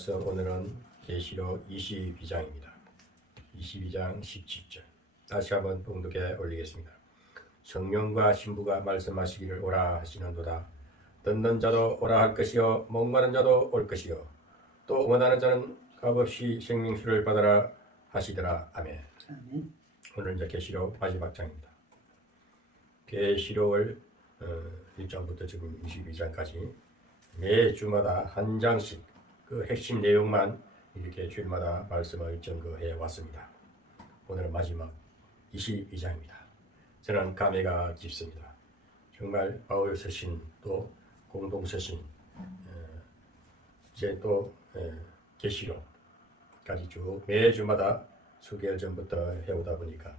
말씀 오늘은 계시록 22장입니다. 22장 17절 다시 한번 봉독해 올리겠습니다. 성령과 신부가 말씀하시기를 오라 하시는도다. 듣는 자도 오라 할 것이요 목마른 자도 올 것이요 또 원하는 자는 값없이 생명수를 받아라 하시더라. 아멘. 오늘 이제 계시록 마지막 장입니다. 계시록을 1장부터 지금 22장까지 매 주마다 한 장씩 그 핵심 내용만 이렇게 주일마다 말씀을 전거해 왔습니다. 오늘은 마지막 22장입니다. 저는 감회가 깊습니다. 정말 바울 서신 또 공동 서신 이제 또 계시록까지 쭉 매 주마다 수개월 전부터 해오다 보니까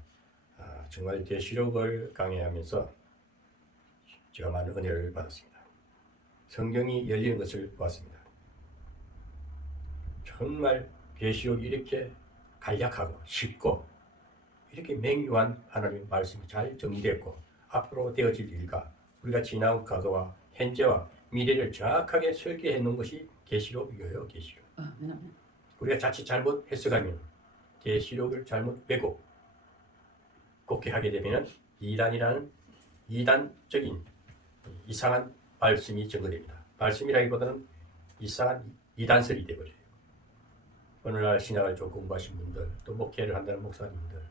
정말 계시록을 강의하면서 제가 많은 은혜를 받았습니다. 성경이 열리는 것을 보았습니다. 정말 계시록이 이렇게 간략하고 쉽고 이렇게 명료한 하나님의 말씀이 잘 정리됐고 앞으로 되어질 일과 우리가 지나온 과거와 현재와 미래를 정확하게 설계해 놓은 것이 계시록이에요. 계시록. 우리가 자칫 잘못 해석하면 계시록을 잘못 왜곡하게 되면 이단이라는 이단적인 이상한 말씀이 증거됩니다. 말씀이라기보다는 이상한 이단설이 되어버려요. 오늘날 신학을 좀 공부하신 분들, 또 목회를 한다는 목사님들,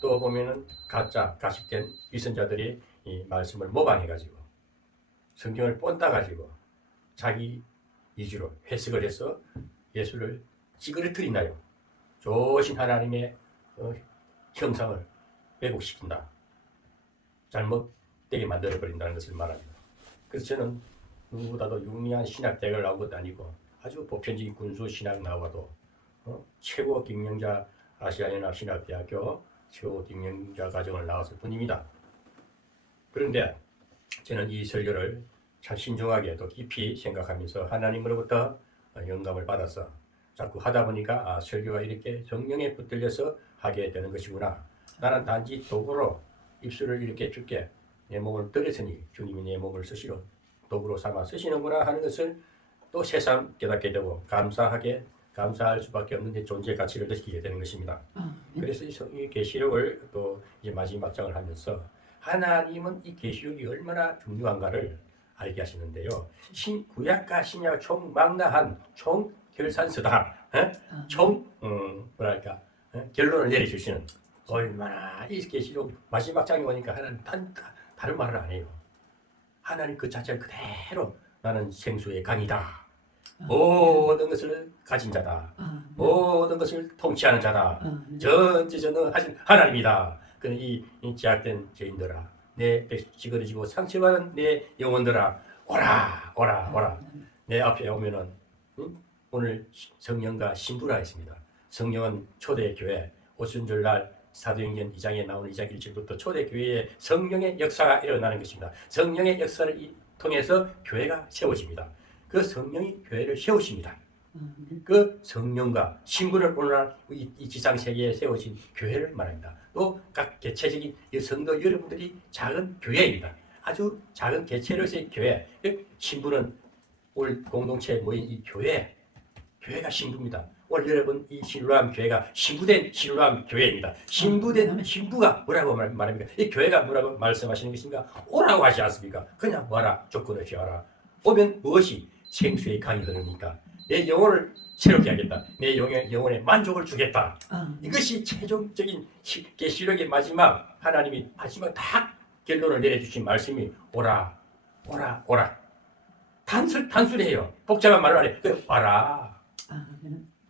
또 보면은 가식된 위선자들이 이 말씀을 모방해가지고 성경을 본따가지고 자기 위주로 해석을 해서 예수를 찌그러뜨리나요? 좋으신 하나님의 형상을 왜곡시킨다. 잘못되게 만들어버린다는 것을 말합니다. 그래서 저는 누구보다도 유명한 신학대학을 나온 것도 아니고 아주 보편적인 군수신학 나와도 최고 경영자 아시아연합 신학대학교 최고 경영자 과정을 나왔을 뿐입니다. 그런데 저는 이 설교를 참 신중하게 또 깊이 생각하면서 하나님으로부터 영감을 받아서 자꾸 하다 보니까 설교가 이렇게 성령에 붙들려서 하게 되는 것이구나. 나는 단지 도구로 입술을 이렇게 주께 내 몸을 들였으니 주님이 내 몸을 쓰시러 도구로 삼아 쓰시는구나 하는 것을 또 새삼 깨닫게 되고 감사할 수밖에 없는 존재 가치를 느끼게 되는 것입니다. 그래서 이 계시록을 또 이제 마지막 장을 하면서 하나님은 이 계시록이 얼마나 중요한가를 알게 하시는데요. 구약과 신약 총망라한 총결산서다. 결론을 내려주시는 얼마나 이 계시록 마지막 장에 오니까 하나님 다른 말을 안 해요. 하나님 그 자체를 그대로 나는 생수의 강이다. 모든 것을 가진 자다. 모든 것을 통치하는 자다. 전지전능하신 하나님이다. 그는 이 제약된 죄인들아, 내 찌그러지고 상처받은 내 영혼들아, 오라. 내 앞에 오면은 오늘 성령과 신부라 했습니다. 성령은 초대교회 오순절날 사도행전 2장에 나오는 2장 1절부터 초대교회의 성령의 역사가 일어나는 것입니다. 성령의 역사를 통해서 교회가 세워집니다. 그 성령이 교회를 세우십니다. 그 성령과 신부를 오늘날 이 지상세계에 세우신 교회를 말합니다. 또 각 개체적인 성도 여러분들이 작은 교회입니다. 아주 작은 개체로서의 교회. 신부는 올 공동체에 모인 이 교회가 신부입니다. 오늘 여러분 이 신루함 교회가 신부된 신루함 교회입니다. 신부된 신부가 뭐라고 말합니까? 이 교회가 뭐라고 말씀하시는 것인가? 오라고 하지 않습니까? 그냥 와라. 조건 없이 와라. 오면 무엇이 생수의 강이 흐르니까 내 영혼을 새롭게 하겠다. 내 영혼에 만족을 주겠다. 이것이 최종적인 계시록의 마지막 하나님이 마지막 딱 결론을 내려주신 말씀이 오라. 단순해요. 복잡한 말을 안 해. 와라.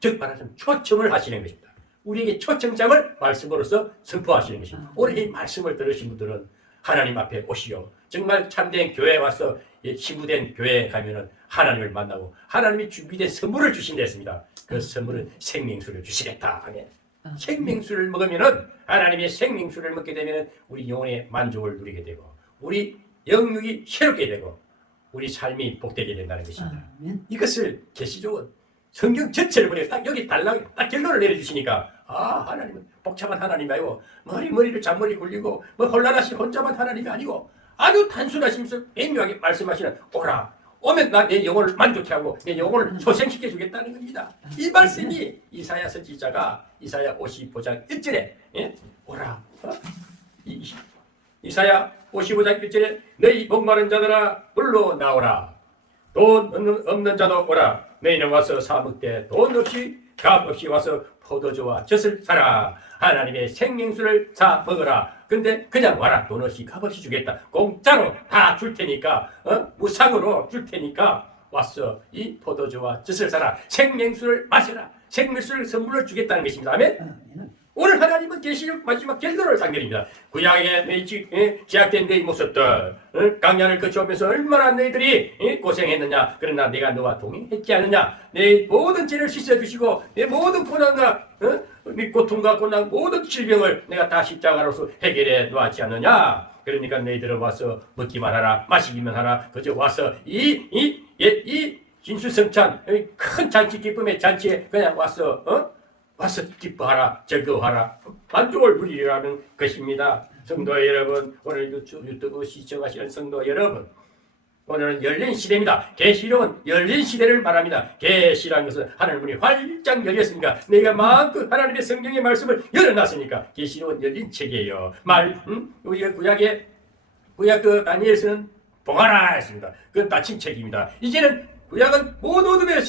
즉 말하자면 초청을 하시는 것입니다. 우리에게 초청장을 말씀으로서 선포하시는 것입니다. 오늘 이 말씀을 들으신 분들은 하나님 앞에 오시오. 정말 참된 교회에 와서 신부된 교회에 가면은 하나님을 만나고 하나님이 준비된 선물을 주신다 했습니다. 그 선물은 생명수를 주시겠다. 아멘. 생명수를 먹으면은 하나님의 생명수를 먹게 되면은 우리 영혼의 만족을 누리게 되고 우리 영육이 새롭게 되고 우리 삶이 복되게 된다는 것입니다. 이것을 계시록은 성경 전체를 보니까 딱 여기 딱 결론을 내려주시니까 하나님은 복잡한 하나님이 아니고 머리를 잔머리 굴리고 혼란하신 혼잡한 하나님이 아니고 아주 단순하시면서 매묘하게 말씀하시는 오라 오면 나 내 영혼을 만족해 하고 내 영혼을 소생시켜 주겠다는 겁니다. 이 말씀이 이사야 선지자가 이사야 55장 1절에 오라. 이사야 55장 1절에 너희 목마른 자들아 물로 나오라. 돈 없는 자도 오라. 너희는 와서 사 먹되 돈 없이 값 없이 와서 포도주와 젖을 사라. 하나님의 생명수를 사 먹어라. 근데 그냥 와라. 돈 없이 값 없이 주겠다. 공짜로 다 줄 테니까 무상으로 줄 테니까 와서 이 포도주와 젖을 사라. 생명수를 마시라. 생명수를 선물로 주겠다는 것입니다. 아멘. 오늘 하나님은 계시록 마지막 결론을 상결입니다. 구약의 너희 제약된 너희 모습들 강연을 거쳐오면서 얼마나 너희들이 고생했느냐. 그러나 내가 너와 동행했지 않느냐. 내 모든 죄를 씻어주시고 내 모든 고난과 네 고통과 고난 모든 질병을 내가 다 십자가로서 해결해 놓았지 않느냐. 그러니까 너희들은 와서 먹기만 하라 마시기만 하라. 그저 와서 이 진수성찬 큰 잔치 기쁨의 잔치에 그냥 와서 기뻐하라, 즐거워하라, 만족을 누리라는 것입니다. 성도 여러분, 오늘 유튜브 시청하시는 성도 여러분, 오늘은 열린 시대입니다. 계시록은 열린 시대를 말합니다. 계시라는 것은 하나님 문이 활짝 열렸으니까 내가 마음껏 하나님의 성경의 말씀을 열어놨으니까 계시록은 열린 책이에요. 우리가 구약 다니엘서는 봉하라 했습니다. 그건 닫힌 책입니다. 이제는 구약은 모든 어둠에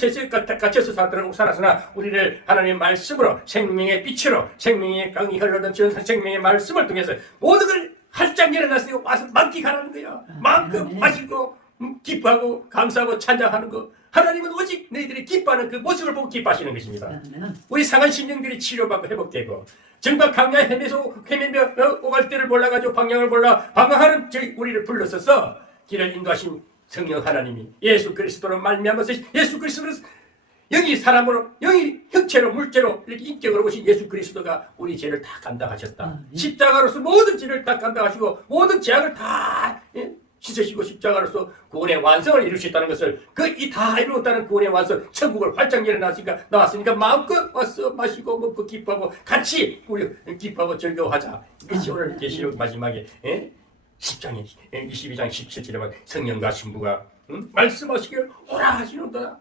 갇혀서 살았으나 우리를 하나님의 말씀으로 생명의 빛으로 생명의 강이 흘러넘치는 생명의 말씀을 통해서 모든 걸 활짝 열어놨어요. 와서 만끽하라는 거예요. 마음껏 마시고 기뻐하고 감사하고 찬양하는 거. 하나님은 오직 너희들이 기뻐하는 그 모습을 보고 기뻐하시는 것입니다. 우리 상한 심령들이 치료받고 회복되고 정말 강야에 헤매며 오갈 때를 몰라가지고 방향을 몰라 방황하는 우리를 불러서서 길을 인도하신 성령 하나님이 예수 그리스도로 말미암아서 예수 그리스도는 영이 사람으로 영이 형체로 물체로 이렇게 인격으로 오신 예수 그리스도가 우리 죄를 다 감당하셨다. 십자가로서 모든 죄를 다 감당하시고 모든 죄악을 다 씻으시고 십자가로서 구원의 완성을 이루셨다는 것을 이 다 이루었다는 구원의 완성 천국을 활짝 열어놨으니까 나왔으니까 마음껏 와서 마시고 먹고 기뻐하고 같이 우리 기뻐하고 즐거워하자. 이것이 오늘 계시록 마지막에 10장에 22장 17절에 성령과 신부가 말씀하시기를 오라 하시는도다.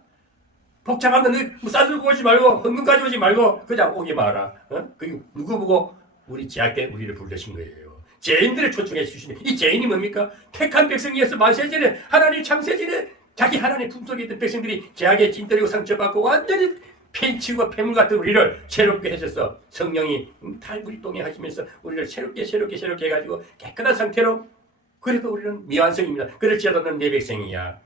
복잡한 거 싸들고 오지 말고 헌금 가져오지 말고 그냥 오기만 하라. 그리고 누구 보고 우리 제약된 우리를 부르신 거예요. 죄인들을 초청해 주시네. 이 죄인이 뭡니까? 택한 백성이어서 만세전에 하나님 창세전에 자기 하나님 품속에 있던 백성들이 죄악에 진들이고 상처받고 완전히 폐치고 폐물 같은 우리를 새롭게 해줘서 성령이 우리 동행하시면서 우리를 새롭게 해가지고 깨끗한 상태로 그래도 우리는 미완성입니다. 그렇지않아도 내 백성이야.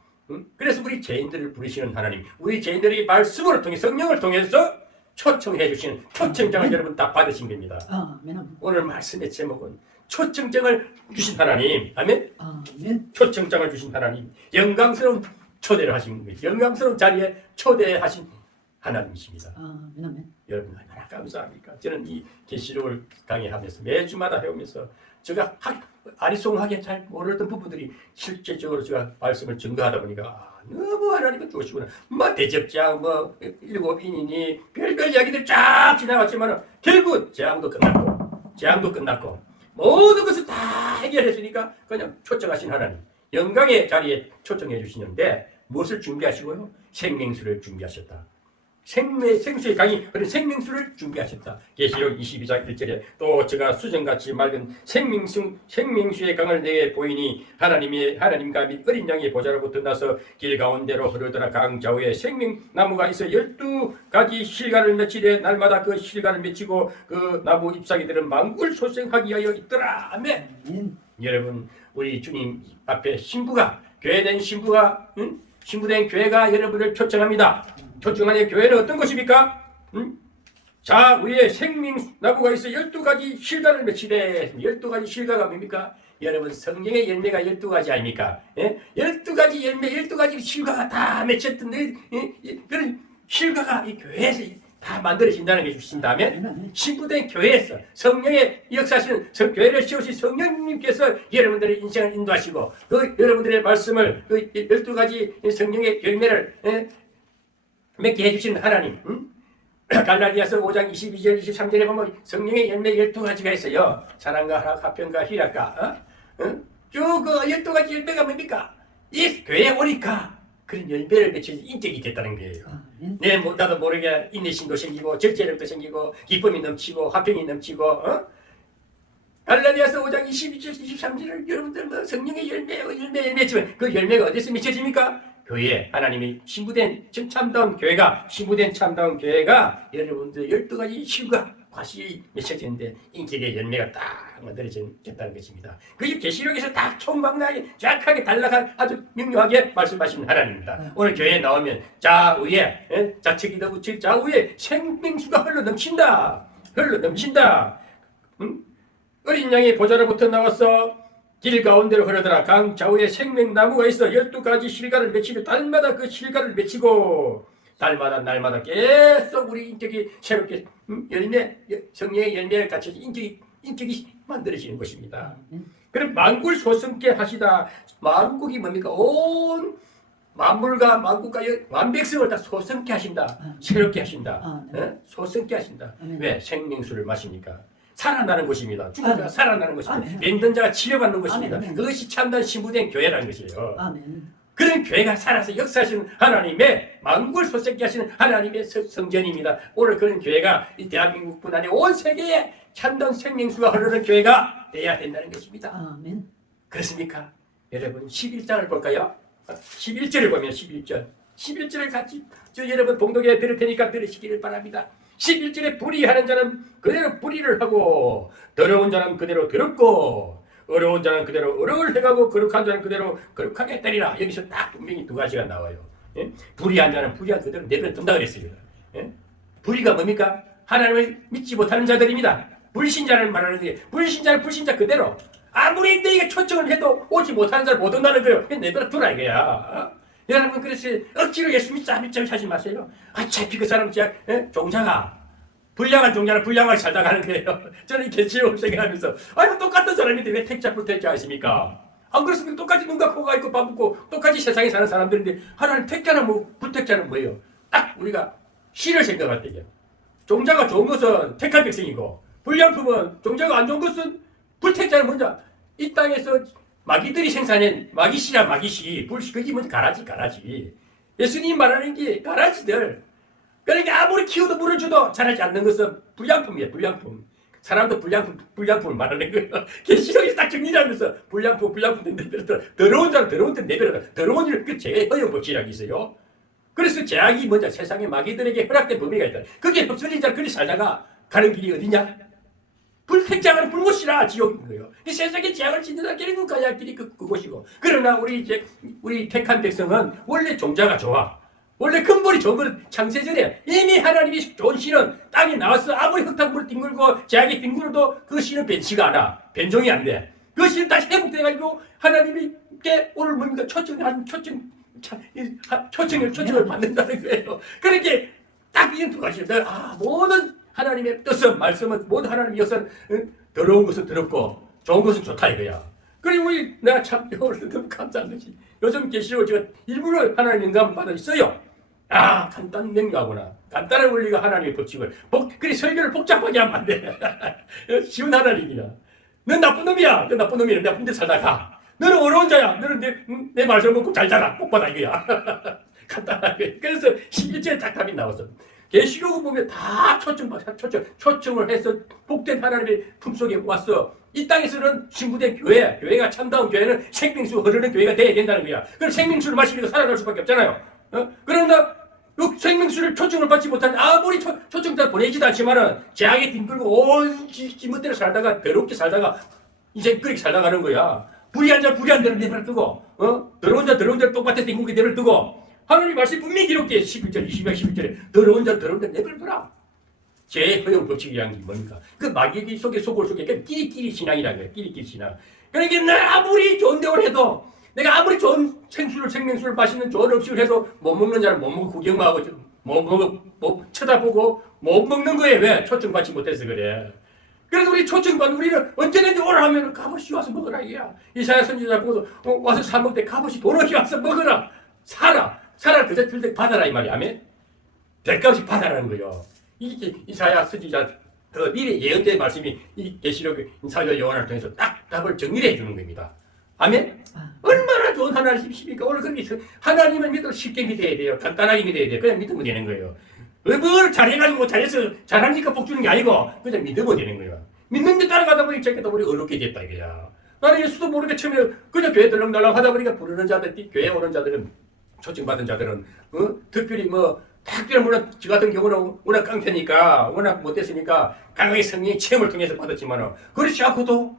그래서 우리 죄인들을 부르시는 하나님, 우리 죄인들에게 말씀을 통해 성령을 통해서 초청해 주시는 초청장을 여러분 다 받으신 겁니다. 오늘 말씀의 제목은 초청장을 주신 하나님. 아멘. 초청장을 주신 하나님, 영광스러운 초대를 하신 거예요. 영광스러운 자리에 초대하신 하나님이십니다. 여러분 얼마나 감사합니까? 저는 이 계시록을 강의하면서 매주마다 해오면서 제가 아리송하게 잘 모르던 부분들이 실제적으로 제가 말씀을 증거하다 보니까 너무 하나님은 좋으시구나. 대접장 일곱인이니 별별 이야기들 쫙 지나갔지만 결국 재앙도 끝났고 모든 것을 다 해결했으니까 그냥 초청하신 하나님, 영광의 자리에 초청해 주시는데 무엇을 준비하시고요? 생명수를 준비하셨다. 생수의 강이 흐른 생명수를 준비하셨다. 계시록 22장 1절에 또 제가 수정같이 맑은 생명수의 강을 내게 보이니 하나님과 및 어린 양의 보좌로부터 나서 길 가운데로 흐르더라. 강 좌우에 생명나무가 있어 12가지 실과를 맺히되 날마다 그 실과를 맺히고 그 나무 잎사귀들은 만물 소생하기 위하여 있더라. 아멘. 여러분 우리 주님 앞에 교회된 신부가 신부된 교회가 여러분을 초청합니다. 초청하는 교회는 어떤 것입니까? 자, 위에 생명나무가 있어 12가지 실과를 맺히되 12가지 실과가 뭡니까? 여러분 성경의 열매가 12가지 아닙니까? 12가지 열매, 12가지 실과가 다 맺혔던 그런 실과가 이 교회에서 다 만들어진다는 게 주신다면 신부된 교회에서 성령의 역사하시는 교회를 세우신 성령님께서 여러분들의 인생을 인도하시고 그 여러분들의 말씀을 그 12가지 성령의 열매를 맺게 해주시는 하나님. 갈라디아서 5장 22절 23절에 보면 성령의 열매 12가지가 있어요. 사랑과 화락, 화평과 희락과 쭉 그 12가지 열매가 뭡니까? 이 교회에 오니까 그런 열매를 맺혀서 인격이 됐다는 거예요. 나도 모르게 인내심도 생기고 절제력도 생기고 기쁨이 넘치고 화평이 넘치고 갈라디아서 5장 22절 23절을 여러분들 뭐 성령의 열매지만 그 열매가 어디서 맺혀집니까? 교회 하나님이 신부된 참다운 교회가 신부된 참다운 교회가 여러분들 12가지 실과 과실이 맺혀지는데 인격의 열매가 딱 만들어졌다는 것입니다. 그게 계시록에서 딱 총망라하게 정확하게 단락한 아주 명료하게 말씀하시는 하나님입니다. 오늘 교회에 나오면 좌우에 좌측이 더 우측 좌우에 생명수가 흘러 넘친다. 어린 양의 보좌로부터 나와서 길 가운데로 흐르더라. 강 좌우에 생명나무가 있어 12가지 실과를 맺히며 달마다 그 실과를 맺히고 달마다 날마다 계속 우리 인격이 새롭게 열매 성령의 열매를 갖춰서 인격이 만들어지는 것입니다. 그럼 만굴 소성케 하시다. 만국이 뭡니까? 온 만물과 만국과 완백성을 다 소성케 하신다. 새롭게 하신다. 소성케 하신다. 왜? 생명수를 마시니까 살아나는 것입니다. 죽은 자가 살아나는 것입니다. 맹든 자가 치료받는 것입니다. 그것이 참된 신부된 교회라는 것이에요. 그런 교회가 살아서 역사하시는 하나님의 만국을 소생케 하시는 하나님의 성전입니다. 오늘 그런 교회가 이 대한민국뿐 아니라 온 세계에 참된 생명수가 흐르는 교회가 돼야 된다는 것입니다. 그렇습니까? 여러분 11장을 볼까요? 11절을 보면 11절을 같이 여러분 봉독에 들을 테니까 들으시기를 바랍니다. 11절에 불의하는 자는 그대로 불의를 하고 더러운 자는 그대로 더럽고 어려운 자는 그대로 어려울 해가고 거룩한 자는 그대로 거룩하게 때리라. 여기서 딱 분명히 두 가지가 나와요. 불의한 자는 불의한 그대로 내버려둔다 그랬습니다. 불의가 뭡니까? 하나님을 믿지 못하는 자들입니다. 불신자를 말하는 거예요. 불신자는 불신자 그대로 아무리 너희가 초청을 해도 오지 못하는 자를 못 온다는 거예요. 내버려두라 이거야. 여러분 그래서 억지로 예수 믿자 하지 마세요. 어차피 그 사람 종자가 불량한 종자는 불량하게 살다가 하는 거예요. 저는 계시록을 생각하면서 똑같은 사람인데 왜 택자 불택자 하십니까? 안 그렇습니까? 똑같이 눈과 코가 있고 밥 먹고 똑같이 세상에 사는 사람들인데 하나님 택자는 불택자는 뭐예요? 딱 우리가 시를 생각할 때예요. 종자가 좋은 것은 택한 백성이고 불량품은 종자가 안 좋은 것은 불택자는 먼저 이 땅에서 마귀들이 생산한 마귀씨라 마귀씨 그게 뭔지 가라지 예수님 말하는 게 가라지들. 그러니까 아무리 키워도 물어줘도 자라지 않는 것은 불량품이에요. 불량품. 사람도 불량품을 말하는 거예요. 계시록이 딱 정리하면서 불량품 내버려둬. 더러운 자는 더러운 데 내버려둬. 더러운 일을 그 제어용 법칙이라고 있어요. 그래서 제약이 먼저 세상에 마귀들에게 허락된 범위가 있다. 그게 흡수진 자를 그리 살다가 가는 길이 어디냐? 불택자는 불못이라 지옥인 거예요. 이 세상에 제약을 짓는다 길은 가야 할 길이 그곳이고. 그러나 우리 택한 백성은 원래 종자가 좋아. 원래 근본이 좋은 건 창세전에 이미 하나님이 좋은 씨는 땅에 나와서 아무리 흙탕물을 딩굴고 제약이 딩굴어도 그 씨는 변치가 않아. 변종이 안 돼. 그 씨는 다시 회복돼가지고 하나님이 오늘 뭡니까 초청을 받는다는 거예요. 그렇게 딱 이런 두 가지입니다. 모든 하나님의 뜻은 말씀은 모든 하나님의 역사는 더러운 것은 더럽고 좋은 것은 좋다 이거야. 그리고 내가 참 오늘 너무 감사한 것이 요즘 계시록을 제가 일부러 하나님 영감을 받아 있어요. 간단 명료하구나. 간단한 원리가 하나님의 법칙을 그래 설교를 복잡하게 하면 안 돼. 쉬운 하나님이야. 넌 나쁜 놈이야. 넌 나쁜 놈이야. 나쁜 데 살다가. 너는 어려운 자야. 너는 내 말씀 먹고 잘 자라. 복 받아 이거야. 간단하게. 그래서 11절에 딱 답이 나왔어. 계시록을 보면 다 초청을 해서 복된 하나님의 품속에 왔어. 이 땅에서는 신부된 교회가 참다운 교회는 생명수 흐르는 교회가 돼야 된다는 거야. 그럼 생명수를 마시면서 살아갈 수밖에 없잖아요. 그러나 생명수를 초청을 받지 못하는 아무리 초청자 보내지도 않지만은 제약에 뒹굴고 온 지멋대로 살다가 더럽게 살다가 이제 그렇게 살다가는 거야. 불의한 자 불의한 대로 내버려두고 더러운 자 더러운 대로 똑같이 뒹굴게 내버려두고 하나님 말씀 분명히 기록돼 11절 11절에 더러운 자 더러운 대로 내버려두라. 제 허용 법칙이라는 게 뭡니까? 그 마귀 속에 속을 속에 끼리끼리 신앙이라는 거예요. 끼리끼리 신앙. 그러니까 내가 아무리 좋은 대우를 해도 내가 아무리 좋은 생명수를 마시는 좋은 음식을 해도 못 먹는 자는 못 먹고 구경만 하고 못 쳐다보고 못 먹는 거예요. 왜? 초청받지 못해서 그래. 그래서 우리 초청받는 우리는 언제든지 오라 하면 값없이 와서 먹으라 이야. 이사야 선지자 보고도 와서 사 먹되 값없이 돈 없이 와서 먹으라. 살아 그저 들때 받아라 이 말이야. 아멘. 대값이 받아라는 거예요. 이사야 선지자 더 미래 예언된 말씀이 이 계시록 사도 요한을 통해서 딱 답을 정리해 주는 겁니다. 아멘. 얼마나 좋은 하나님이십니까? 오늘 그렇게 하나님을 믿어 쉽게 믿어야 돼요. 간단하게 믿어야 돼요. 그냥 믿으면 되는 거예요. 뭘 잘해가지고 잘해서 잘하니까 복 주는 게 아니고 그냥 믿으면 되는 거예요. 믿는데 따라가다 보니 저게 또 우리 어렵게 됐다 이거야. 나는 예수도 모르게 처음에 그냥 교회 들렁달렁 하다 보니까 부르는 자들, 교회 오는 자들은 초청받은 자들은 특별히 특별히 물론 저 같은 경우는 워낙 깡패니까 워낙 못됐으니까 강하게 성령의 체험을 통해서 받았지만 그렇지 않고도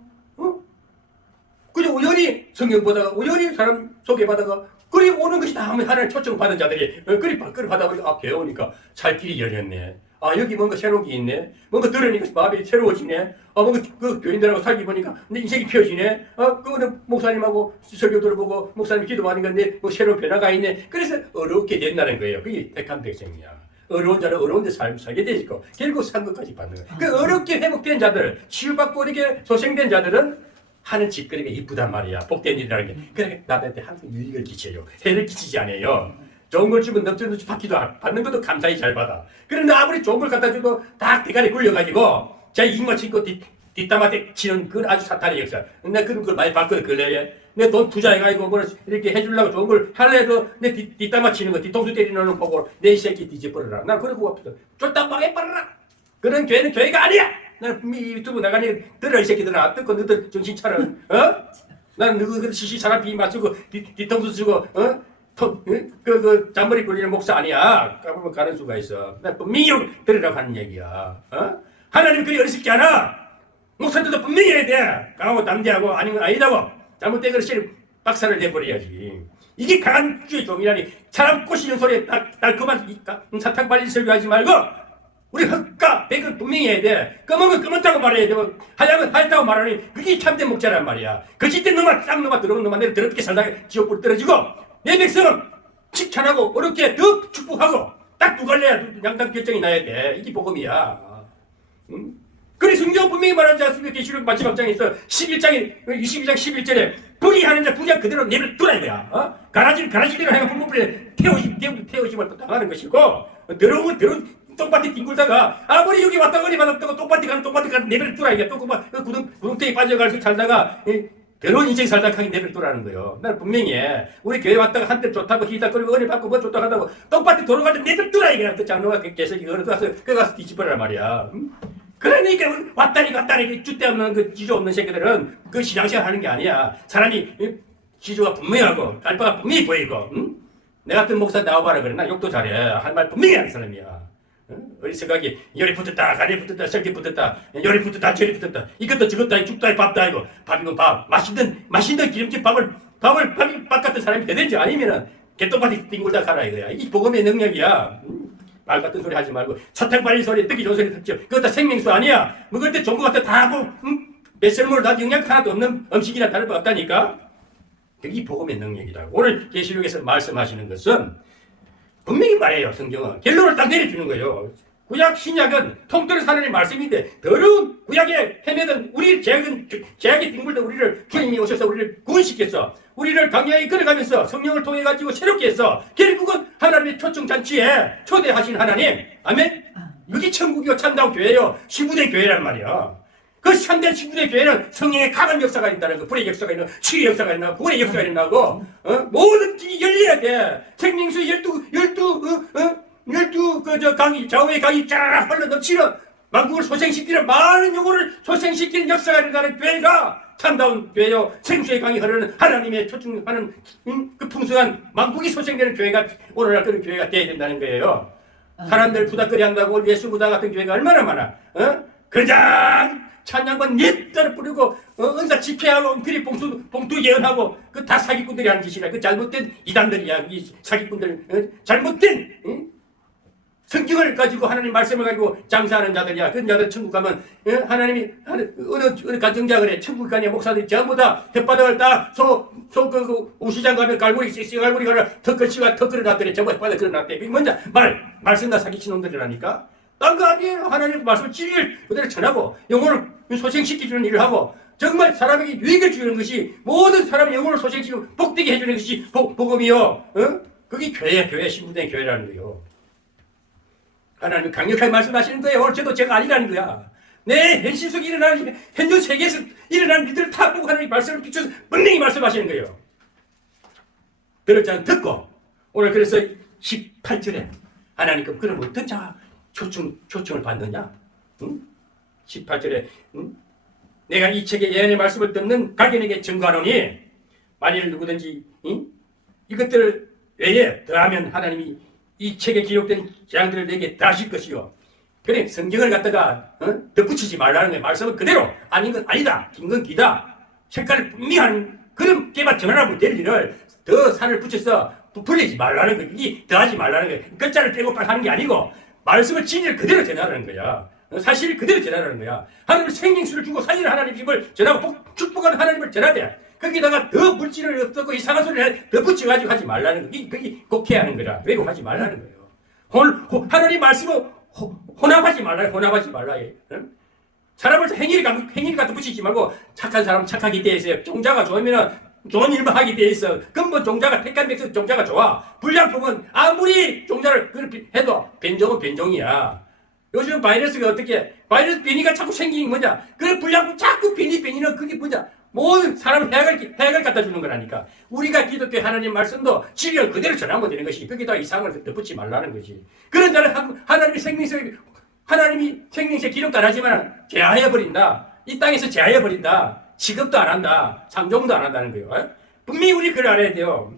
그냥 우연히 성경 보다가 우연히 사람 소개받아가 그리 오는 것이 다 하나님 초청받은 자들이 그리 받아 보니까 교회 오니까 살 길이 열렸네. 여기 뭔가 새로운 게 있네. 뭔가 들으니까 마음이 새로워지네. 뭔가 그 교인들하고 살기 보니까 내 인생이 펴지네. 그거는 목사님하고 설교 들어보고 목사님 기도하는 건데 새로운 변화가 있네. 그래서 어렵게 된다는 거예요. 그게 택한 백성이야. 어려운 자는 어려운 데 살게 되고 결국 산 것까지 받는 거야. 그 어렵게 회복된 자들, 치유받고 이렇게 소생된 자들은 하는 짓거리가 이쁘단 말이야. 복된 일이라는 게. 그래 나한테 항상 유익을 끼쳐요. 해를 끼치지 않아요. 좋은 걸 주면 넘쳐넘쳐 받기도 받는 것도 감사히 잘 받아. 그런데 아무리 좋은 걸 갖다 줘도 다 대가리 굴려가지고 자기 입만 치고 뒷담화대 치는 그건 아주 사탄의 역사. 나 그런 걸 많이 봤거든 근래에. 내 돈 투자해가지고 뭐 이렇게 해주려고 좋은 걸 하려도 내 뒷담화 치는 거 뒤통수 때리는 거 보고 내 이 새끼 뒤집어라. 난 그러고 없어. 쫄딱 망해버려라. 그런 교회는 교회가 아니야. 나는 유튜브 나가니 들어 이 새끼들아. 듣고 너들 정신 차려. 나는 너그 시시 사람 비 맞추고 뒤통수 주고 그 잔머리 굴리는 목사 아니야. 까불면 가는 수가 있어. 나 분명히 들으라고 하는 얘기야. 하나님 그리 어리석지 않아. 목사들도 분명히 해야 돼. 강하고 담대하고 아니면 아니다고. 잘못된 것을 박살을 내버려야지. 이게 강한 주의 종이라니. 사람 꼬시는 소리에 달콤한 사탕 발린 설교하지 말고 우리 흑과 백은 분명히 해야 돼. 검은 건 검었다고 말해야 되고 하얀 건 하얗다고 말하니 그게 참된 목자란 말이야. 거짓된 놈아 쌍 놈아 들어온 놈아 내가 더럽게 살다가 지옥불 떨어지고 내 백성은 칭찬하고 어렵게 더 축복하고 딱 두 갈래야 양당 결정이 나야 돼. 이게 복음이야. 그래 성경 분명히 말하지 않습니까? 계시록 마지막 장에서 11장에 22장 11절에 불의하는 자 부자 그대로 내버려두라 이거야. 가라지대로 행한 불법에 태우심을 당하는 것이고 더러운 똥밭에 뒹굴다가 아무리 여기 왔다 거리 받았다고 똥밭에 가는 내버려두라 이게 또 구덩텅이 빠져가지고 살다가 더러운 인생 살다 하기 내버려두라는 거예요. 난 분명히 우리 교회 왔다가 한때 좋다고 희닥거리고 은혜 받고 뭐 좋다고 한다고 똥밭에 돌아갈 때 내버려두라 이게 그 장로가 그 개새끼 어느 가서 뒤집어라 말이야. 그러니까 왔다니 갔다니 줏대 없는 그 지조 없는 새끼들은 그 시장생활 하는 게 아니야. 사람이 지조가 분명하고 알바가 분명히 보이고 내 같은 목사 나와봐라 그래. 나 욕도 잘해. 할 말 분명히 하는 사람이야. 어리석하게 열이 붙었다 가리 붙었다 설기 붙었다 열이 붙었다 절이 붙었다 이것도 저것도 아니고 죽도 아니고 밥도 아니고 밥이면 밥 맛있는 기름진 밥 같은 사람이 되든지 아니면은 개똥밭에 뒹굴다 가라 이거야. 이 복음의 능력이야. 말 같은 소리 하지 말고 사탕 발린 소리 듣기 좋은 소리 듣죠. 그거 다 생명수 아니야. 먹을 때 좋은 거 같아 다 배설물 다 영양 하나도 없는 음식이나 다를 바 없다니까. 이 복음의 능력이라고. 오늘 계시록에서 말씀하시는 것은 분명히 말해요. 성경은 결론을 딱 내려주는 거예요. 구약 신약은 통틀어 하나님의 말씀인데 더러운 구약에 헤매던 우리 죄악에 뒹굴던 우리를 주님이 오셔서 우리를 구원시켰어. 우리를 강야에 걸어가면서 성령을 통해 가지고 새롭게 했어. 결국은 하나님의 초청잔치에 초대하신 하나님. 아멘. 여기 천국이요 참다운 교회요 시부된 교회란 말이야. 그 참된 시부된 교회는 성령의 강한 역사가 있다는 거. 불의 역사가 있는 치유의 역사가 있나 구원의 역사가 있나고 모든 길이 열려야 돼. 생명수 12 강이 좌우의 강이 짜라라 흘러 넘치는 만국을 소생시키는 많은 영혼을 소생시키는 역사가 일어나는 교회가 참다운 교회요. 생수의 강이 흐르는 하나님의 초청하는 그 풍성한 만국이 소생되는 교회가 오늘날 그런 교회가 되어야 된다는 거예요. 사람들 부닥거리 한다고 예수 부다 같은 교회가 얼마나 많아. 그냥 찬양만 옛대로 뿌리고 은사 집회하고 그리 봉투 예언하고 그 다 사기꾼들이 하는 짓이라. 그 잘못된 이단들이야. 이 사기꾼들 잘못된 성경을 가지고 하나님 말씀을 가지고 장사하는 자들이야. 그런 자들 천국 가면 하나님이 어느 가정자 그래 천국 가냐 목사들이 전부 다 혓바닥을 다 우시장 가면 갈고리 가라 턱걸을 놨더래. 전부 혓바닥 걸어놨대. 이게 뭔지 말씀 다 사기친 놈들이라니까. 딴 거 아니에요. 하나님 말씀을 진리를 그대로 전하고 영혼을 소생시켜주는 일을 하고 정말 사람에게 유익을 주는 것이 모든 사람의 영혼을 소생시키고 복되게 해주는 것이 복음이요. 그게 교회야. 교회 신부된 교회라는 거예요. 하나님 강력하게 말씀하시는 거예요. 오늘 저도 제가 아니라는 거야. 내 현실 속에 일어나는 현존 세계에서 일어나는 일들을 다 보고 하나님 말씀을 비춰서 분명히 말씀하시는 거예요. 들었잖아. 듣고 오늘 그래서 18절에 하나님께 그럼 어떤 자 초청을 받느냐? 응? 18절에 응? 내가 이 책의 예언의 말씀을 듣는 각인에게 증거하노니 만일 누구든지 응? 이것들 외에 더하면 하나님이 이 책에 기록된 재앙들을 내게 다하실 것이요. 그래 성경을 갖다가 덧붙이지 말라는 거야. 말씀은 그대로 아닌 건 아니다. 긴 건 기다. 색깔을 분명히 하는 그런 깨만 전하라고 될 일을 더 산을 붙여서 부풀리지 말라는 거야. 이게 더하지 말라는 거야. 글자를 빼고 빨리 하는 게 아니고 말씀을 진리를 그대로 전하라는 거야. 사실을 그대로 전하라는 거야. 하나님 생명수를 주고 살리는 하나님 힘을 전하고 축복하는 하나님을 전해야 돼. 거기다가 더 물질을 없었고 이상한 소리를 더 붙여가지고 하지 말라는 거. 그게 곡해야 하는 거라. 왜곡하지 말라는 거예요. 하나님 말씀은 혼합하지 말라. 혼합하지 말라. 응? 사람을 행위를 갖다 붙이지 말고 착한 사람 착하게 돼 있어요. 종자가 좋으면 좋은 일만 하게 돼 있어. 근본 종자가 택한 백성 종자가 좋아. 불량품은 아무리 종자를 그렇게 해도 변종은 변종이야. 요즘 바이러스가 어떻게 바이러스 변이가 자꾸 생기는 게 뭐냐? 그 불량품 자꾸 변이는 그게 뭐냐? 모든 사람을 해악을 갖다 주는 거라니까. 우리가 기독교 하나님 말씀도 진리를 그대로 전하면 되는 것이 거기다 이상을 덧붙이지 말라는 것이. 그런 자는 하나님이 생명세 기록도 안 하지만 제하해버린다. 이 땅에서 제하해버린다. 취급도 안 한다. 상종도 안 한다는 거예요. 분명히 우리 그걸 알아야 돼요.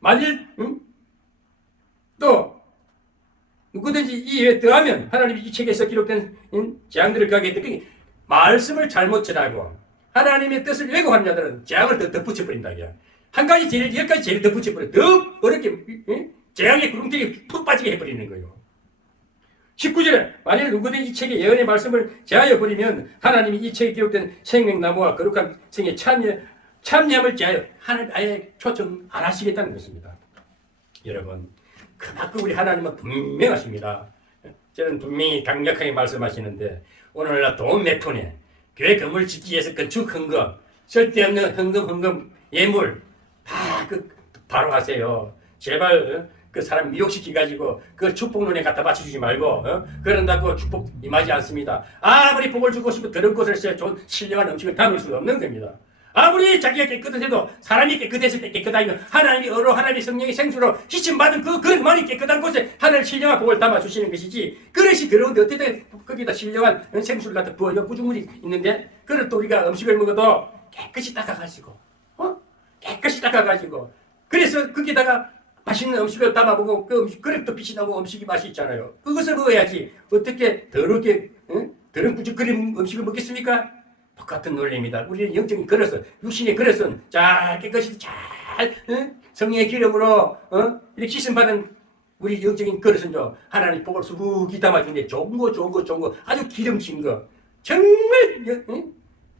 만일 또 누구든지 이에 더하면 하나님이 이 책에서 기록된 재앙들을 가게 했더니 말씀을 잘못 전하고 하나님의 뜻을 왜곡하는 자들은 재앙을 더 덧붙여버린다. 한 가지 죄를 10가지 죄를 덧붙여버려. 더 어렵게 재앙의 구렁텅이에 푹 빠지게 해버리는 거예요. 19절에 만일 누구든지 이 책의 예언의 말씀을 제하여 버리면 하나님이 이 책에 기록된 생명나무와 거룩한 생의 참여함을 제하여 하나님 아예 초청 안 하시겠다는 것입니다. 여러분 그만큼 우리 하나님은 분명하십니다. 저는 분명히 강력하게 말씀하시는데 오늘날 돈 몇 푼에 교회 건물 짓기 위해서 건축 헌금 쓸데없는 헌금 예물 다 바로 하세요. 제발 그 사람 미혹시키가지고 그 축복론에 갖다 맞춰주지 말고 그런다고 축복 임하지 않습니다. 아무리 복을 주고 싶으면 더러운 곳을 써야 좋은 신령한 음식을 담을 수가 없는 겁니다. 아무리 자기가 깨끗해도 사람이 깨끗해서 깨끗하면 하나님이 어로 하나님의 성령의 생수로 시침받은 그만이 깨끗한 곳에 하나님 신령한 복을 담아주시는 것이지 그릇이 더러운데 어떻게 거기다 신령한 생수를 갖다 부어요. 구중물이 있는데 그릇도 우리가 음식을 먹어도 깨끗이 닦아가지고 깨끗이 닦아가지고 그래서 거기다가 맛있는 음식을 담아보고 그 음식 그릇도 빛이 나고 음식이 맛이 있잖아요. 그것을 먹어야지 어떻게 더럽게 더러운 구죽거린 음식을 먹겠습니까? 똑같은 논리입니다. 우리는 영적인 그릇은 육신의 그릇은 잘 깨끗이 잘 성령의 기름으로 이렇게 씻음받은 우리 영적인 그릇은요 하나님 복을 수북이 담아주는데 좋은 거 아주 기름진 거 정말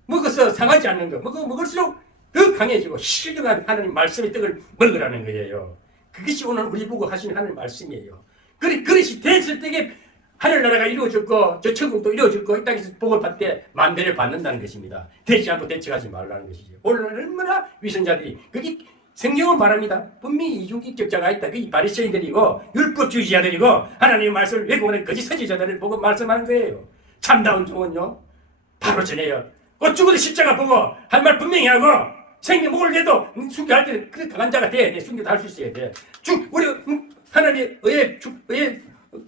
먹어서 상하지 않는 거 먹을수록 더 강해지고 신령한 하나님 말씀의 떡을 먹으라는 거예요. 그것이 오늘 우리 보고 하시는 하나님 말씀이에요. 그릇이 됐을 때에 하늘나라가 이루어질 거, 저 천국도 이루어질 거, 이 땅에서 복을 받을 때 만배를 받는다는 것입니다. 되지 않고 대처하지 말라는 것이죠. 오늘 얼마나 위선자들이, 그게 성경은 말합니다. 분명히 이중인격자가 있다. 그게 바리새인들이고 율법주의자들이고 하나님의 말씀을 왜곡하는 거짓 선지자들을 보고 말씀하는 거예요. 참다운 종은요, 바로 전해요. 꽃 죽어도 십자가 보고 할 말 분명히 하고 생명 목을 내도 순교할 때는 그래 강한 자가 돼야 돼. 순교도 할 수 있어야 돼. 우리 하나님의 의의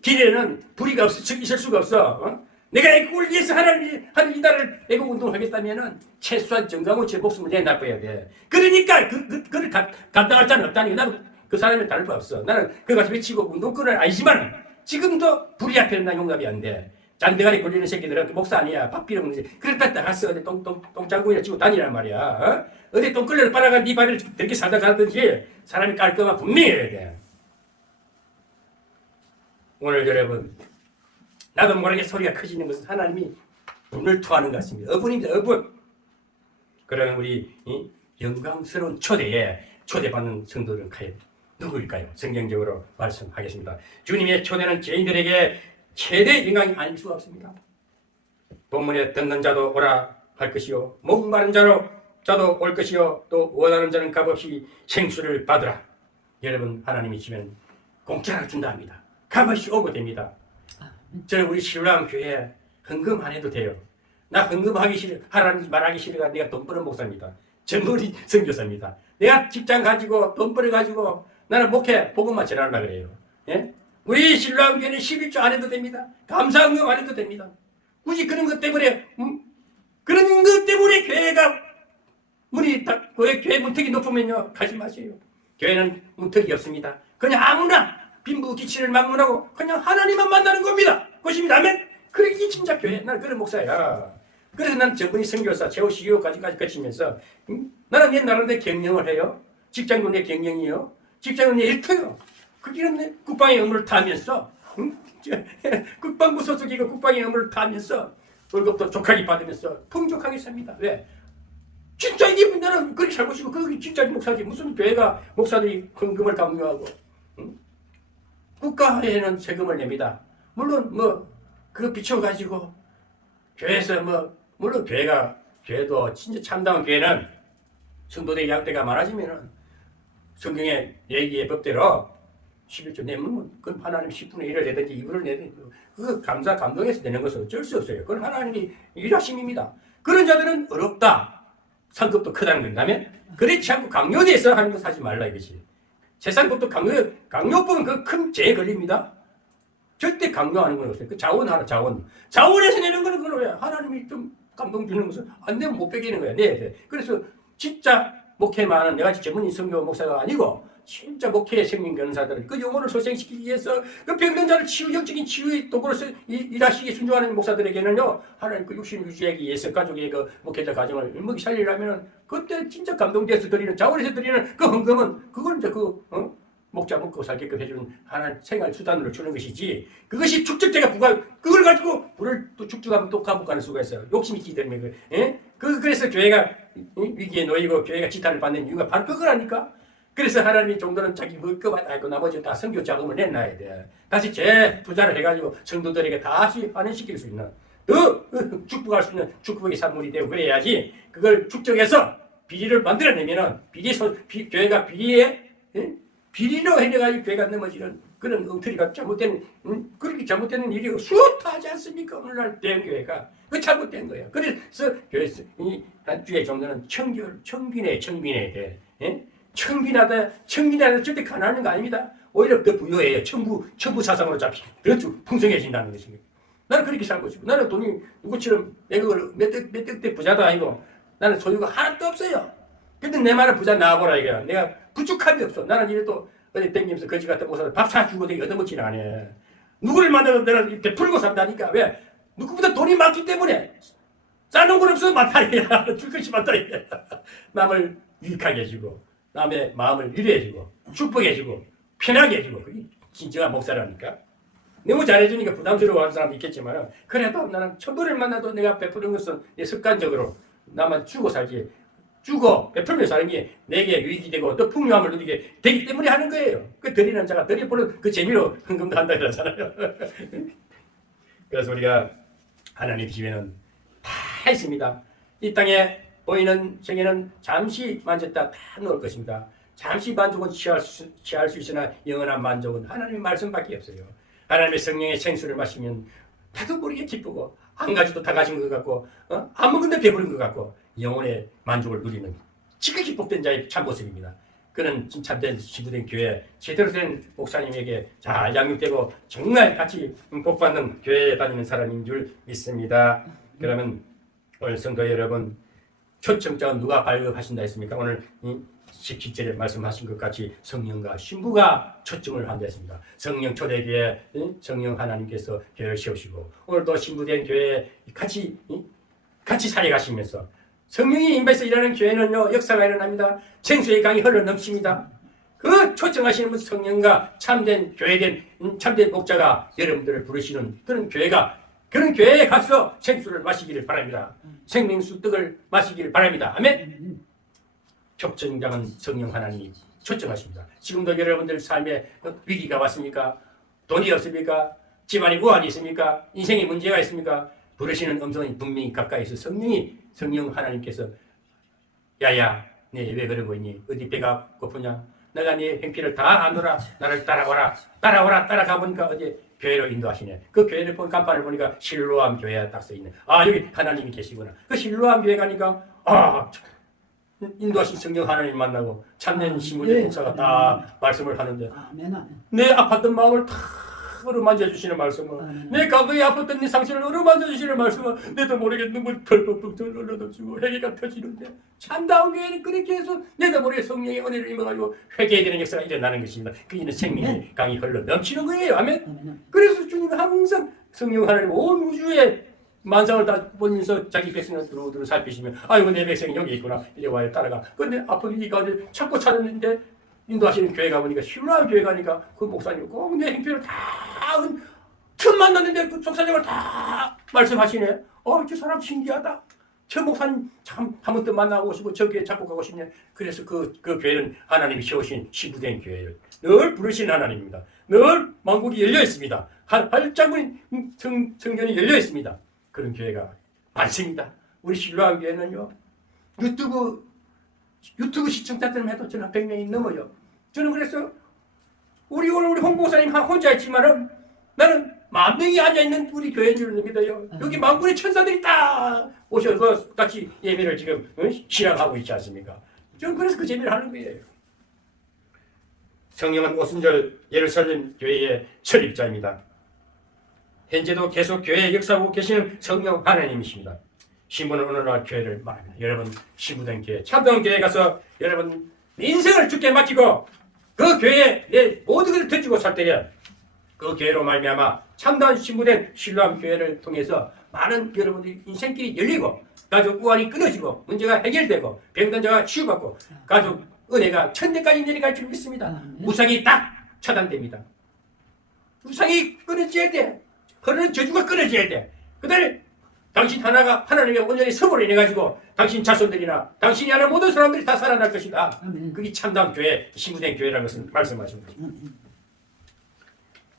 길에는 불의가 있을 수가 없어. 내가 애국을 위해서 하나님이 이 나라를 애국 운동을 하겠다면은 최소한 정강호의 목숨을 내놔봐야 돼. 그러니까 그를 감당할 자는 없다니. 나는 그 사람이 다를 바 없어. 나는 그것을 외치고 운동권은 아니지만 지금도 불의 앞에는 난 용납이 안 돼. 잔대가리 굴리는 새끼들은 목사 아니야. 밥 빌어먹는지. 그랬다 나갔어. 어디 똥장군이나 치고 다니란 말이야. 어디 똥끌레를 빨아가 네 발을 그렇게 살다 가든지 사람이 깔끔한 분명해야 돼. 오늘 여러분 나도 모르게 소리가 커지는 것은 하나님이 분을 토하는 것 같습니다. 어분입니다. 어분. 그러면 우리 영광스러운 초대에 초대받는 성도들은 과연 누구일까요? 성경적으로 말씀하겠습니다. 주님의 초대는 죄인들에게 최대 영광이 아닐 수가 없습니다. 본문에 듣는 자도 오라 할 것이요 목마른 자도 올 것이요 또 원하는 자는 값없이 생수를 받으라. 여러분 하나님이 주면 공짜로 준다 합니다. 값없이 오고 됩니다. 저는 우리 신랑 교회 헌금 안 해도 돼요. 나 헌금하기 싫어 하라는 말하기 싫어가 내가 돈 버는 목사입니다. 전문이 선교사입니다. 내가 직장 가지고 돈벌이 가지고 나는 목회 복음만 전하려고 그래요. 예? 우리 신랑교회는 11조 안 해도 됩니다. 감사헌금 안 해도 됩니다. 굳이 그런 것 때문에 그런 것 때문에 교회가 문이 교회 문턱이 높으면요 가지 마세요. 교회는 문턱이 없습니다. 그냥 아무나 빈부 기치를 막론하고 그냥 하나님만 만나는 겁니다. 그것입니다. 아멘. 그게 진짜 교회. 나는 그런 목사야. 그래서 나는 저번에 선교사 제오시교까지 거치면서 나는 내 나름대로 경영을 해요. 직장도 내 경영이요. 직장은 내 일터요. 그 길은 내 국방의 업무를 다하면서 국방부 소속이고 국방의 업무를 다하면서 월급도 족하게 받으면서 풍족하게 삽니다. 왜? 진짜 이게 나는 그렇게 살고 싶고 그게 진짜 목사지. 무슨 교회가 목사들이 헌금을 강요하고 국가에는 세금을 냅니다. 물론 그거 비춰가지고 교회에서 물론 교회도 진짜 참다운 교회는 성도들의 양떼가 많아지면은 성경의 얘기의 법대로 11조 내면 그건 하나님 10분의 1을 내든지 2분을 내든지 그거 감동해서 내는 것은 어쩔 수 없어요. 그건 하나님이 일하심입니다. 그런 자들은 어렵다. 상급도 크다는 건가면 그렇지 않고 강요돼서 하는 것 하지 말라 이것이. 세상법도 강요법은 그 큰 죄에 걸립니다. 절대 강요하는 건 없어요. 그 자원에서 내는 거는 그건 왜 하나님이 좀 감동 주는 것은 안 되면 못 베기는 거야. 네. 그래서 진짜 목회만은 내가 전문인 선교 목사가 아니고 진짜 목회의 생명 변호사들은 그 영혼을 소생시키기 위해서 그 병든 자를 영적인 치유의 도구로서 일하시기 순종하는 목사들에게는요 하나님 그 육신 유지하기 위해서 가족의 그 목회자 가정을 먹이 살리려면 그때 진짜 감동돼서 드리는 자원에서 드리는 그 헌금은 그걸 이제 먹자 먹고 살게끔 해주는 하나님 생활 수단으로 주는 것이지 그것이 축적제가 그걸 가지고 불을 또 축적하면 또 감옥 가는 수가 있어요. 욕심이 있기 때문에 그래서 교회가 위기에 놓이고 교회가 지탄을 받는 이유가 바로 그거라니까. 그래서 하나님이 정도는 자기 먹고만 알고 나머지는 다 선교 자금을 내놔야 돼. 다시 재투자를 해가지고 성도들에게 다시 환원시킬 수 있는 더 축복할 수 있는 축복의 산물이 되고 그래야지 그걸 축적해서 비리를 만들어내면은 교회가 비리로 해내가지고 교회가 넘어지는 그런 엉터리가 그렇게 잘못되는 일이 수하지 않습니까? 오늘날 대형교회가 그 잘못된 거예요. 그래서 교회에서 한 주의 정도는 청빈해야 돼. 청빈하다 절대 가난한 거 아닙니다. 오히려 더 부유해요. 천부 사상으로 더 풍성해진다는 것입니다. 나는 그렇게 살고 싶고 나는 돈이 누구처럼 내가 몇억대 부자도 아니고 나는 소유가 하나도 없어요. 근데 내 말은 부자 나와보라 이거야. 내가 부족함이 없어. 나는 이래도 어디 댕기면서 거지 같은 모습을 밥 사주고 되게 얻어먹지는 않아. 누구를 만나도 내가 베풀고 산다니까. 왜? 누구보다 돈이 많기 때문에 싸는 건 없어. 많다니야. 줄 것이 많다니야. 남을 유익하게 해주고 남의 마음을 위로해주고 축복해주고 편하게 해주고 그게 진정한 목사라니까. 너무 잘해주니까 부담스러워하는 사람도 있겠지만 그래도 나는 천벌을 만나도 내가 베푸는 것은 내 습관적으로 나만 주고 살지 주고 베풀면서 사는 게 내게 유익이 되고 또 풍요함을 누리게 되기 때문에 하는 거예요. 그 드리는 자가 드려보는 그 재미로 헌금도 한다 그러잖아요. 그래서 우리가 하나님 집에는 다 있습니다. 이 땅에 보이는 세계는 잠시 만졌다 다 놓을 것입니다. 잠시 만족은 취할 수 있으나 영원한 만족은 하나님의 말씀밖에 없어요. 하나님의 성령의 생수를 마시면 나도 모르게 기쁘고 한 가지도 다 가진 것 같고 안 먹은 데 배부른 것 같고 영혼의 만족을 누리는 지극히 복된 자의 참모습입니다. 그는 참된 지부된 교회 제대로 된 목사님에게 잘 양육되고 정말 같이 복받는 교회에 다니는 사람인 줄 믿습니다. 그러면 오늘 성도 여러분 초청자는 누가 발급하신다 했습니까? 오늘 17절에 말씀하신 것 같이 성령과 신부가 초청을 한다 했습니다. 성령 초대교회 성령 하나님께서 교회를 세우시고 오늘도 신부된 교회에 같이 살아가시면서 성령이 임해서 일하는 교회는요 역사가 일어납니다. 생수의 강이 흘러 넘칩니다. 그 초청하시는 분 성령과 참된 교회된 참된 목자가 여러분들을 부르시는 그런 교회에 가서 생수를 마시기를 바랍니다. 생명수 떡을 마시기를 바랍니다. 아멘. 초청장은 성령 하나님이 초청하십니다. 지금도 여러분들 삶에 위기가 왔습니까? 돈이 없습니까? 집안에 우환이 있습니까? 인생에 문제가 있습니까? 부르시는 음성이 분명히 가까이 있어 성령 하나님께서 야야 네 왜 그러고 있니? 어디 배가 고프냐? 내가 네 행피를 다 아노라. 나를 따라오라. 따라가 보니까 어디 교회로 인도하시네. 그 교회를 본 간판을 보니까 실로암 교회가 딱 써있네. 아 여기 하나님이 계시구나. 그 실로암 교회 가니까 인도하신 성령 하나님 만나고 참된 신부의 목사가 다 말씀을 하는데 내 아팠던 마음을 다 어루만져 주시는 말씀은 내 과거에 아팠던 내 상실을 어루만져 주시는 말씀은 내도 모르게 눈물 펄펄펄 흘러넘치고 회개가 펴지는데 참다운 교회는 그렇게 해서 내도 모르게 성령의 은혜를 입어가지고 회개되는 역사가 일어나는 것입니다. 그이는 생명의 강이 흘러 넘치는 거예요. 아멘. 그래서 주님은 항상 성령 하나님 온 우주에 만상을 다 보면서 자기 백성을 두루두루 살피시면 아이고 내 백성이 여기 있구나 이리 와요 따라가. 근데 아픈 이 가운데 찾고 찾았는데 인도하시는 교회 가보니까 신뢰한 교회 가니까 그 목사님 꼭 내 행편을 다 처음 만났는데 그 속사정을 다 말씀하시네. 저 사람 신기하다. 저 목사님 참 한 번 더 만나고 싶고 저 교회 자꾸 가고 싶네. 그래서 그 교회는 하나님이 세우신 시부된 교회예요. 늘 부르신 하나님입니다. 늘 만국이 열려 있습니다. 활짝문 성전이 열려 있습니다. 그런 교회가 많습니다. 우리 신뢰한 교회는요. 유튜브 시청자들만 해도 저는 100명이 넘어요. 저는 그래서 우리 홍보사님 혼자 있지만은 나는 10,000명이 앉아있는 우리 교회인 줄 믿어요. 여기 만군의 천사들이 딱 오셔서 같이 예배를 지금 시작하고 있지 않습니까? 저는 그래서 그 재미를 하는 거예요. 성령은 오순절 예루살렘 교회의 설립자입니다. 현재도 계속 교회에 역사하고 계시는 성령 하나님이십니다. 신부는 어느 날 교회를 말합니다. 여러분 신부된 교회, 참된 교회에 가서 여러분 인생을 주께 맡기고 그 교회에 내 모든 것을 던지고 살 때에 그 교회로 말미암아 참다운 신부된 신뢰한 교회를 통해서 많은 여러분들이 인생길이 열리고 가족 우환이 끊어지고 문제가 해결되고 병든 자가 치유받고 가족 은혜가 천대까지 내려갈 줄 믿습니다. 우상이 딱 차단됩니다. 우상이 끊어져야 돼. 그러는 저주가 끊어져야 돼. 그 다음에 당신 하나가 하나님의 온전히 선물을 인해가지고 당신 자손들이나 당신이 아는 모든 사람들이 다 살아날 것이다. 그게 참다운 교회, 신부된 교회라는 것을 말씀하신 것입니다.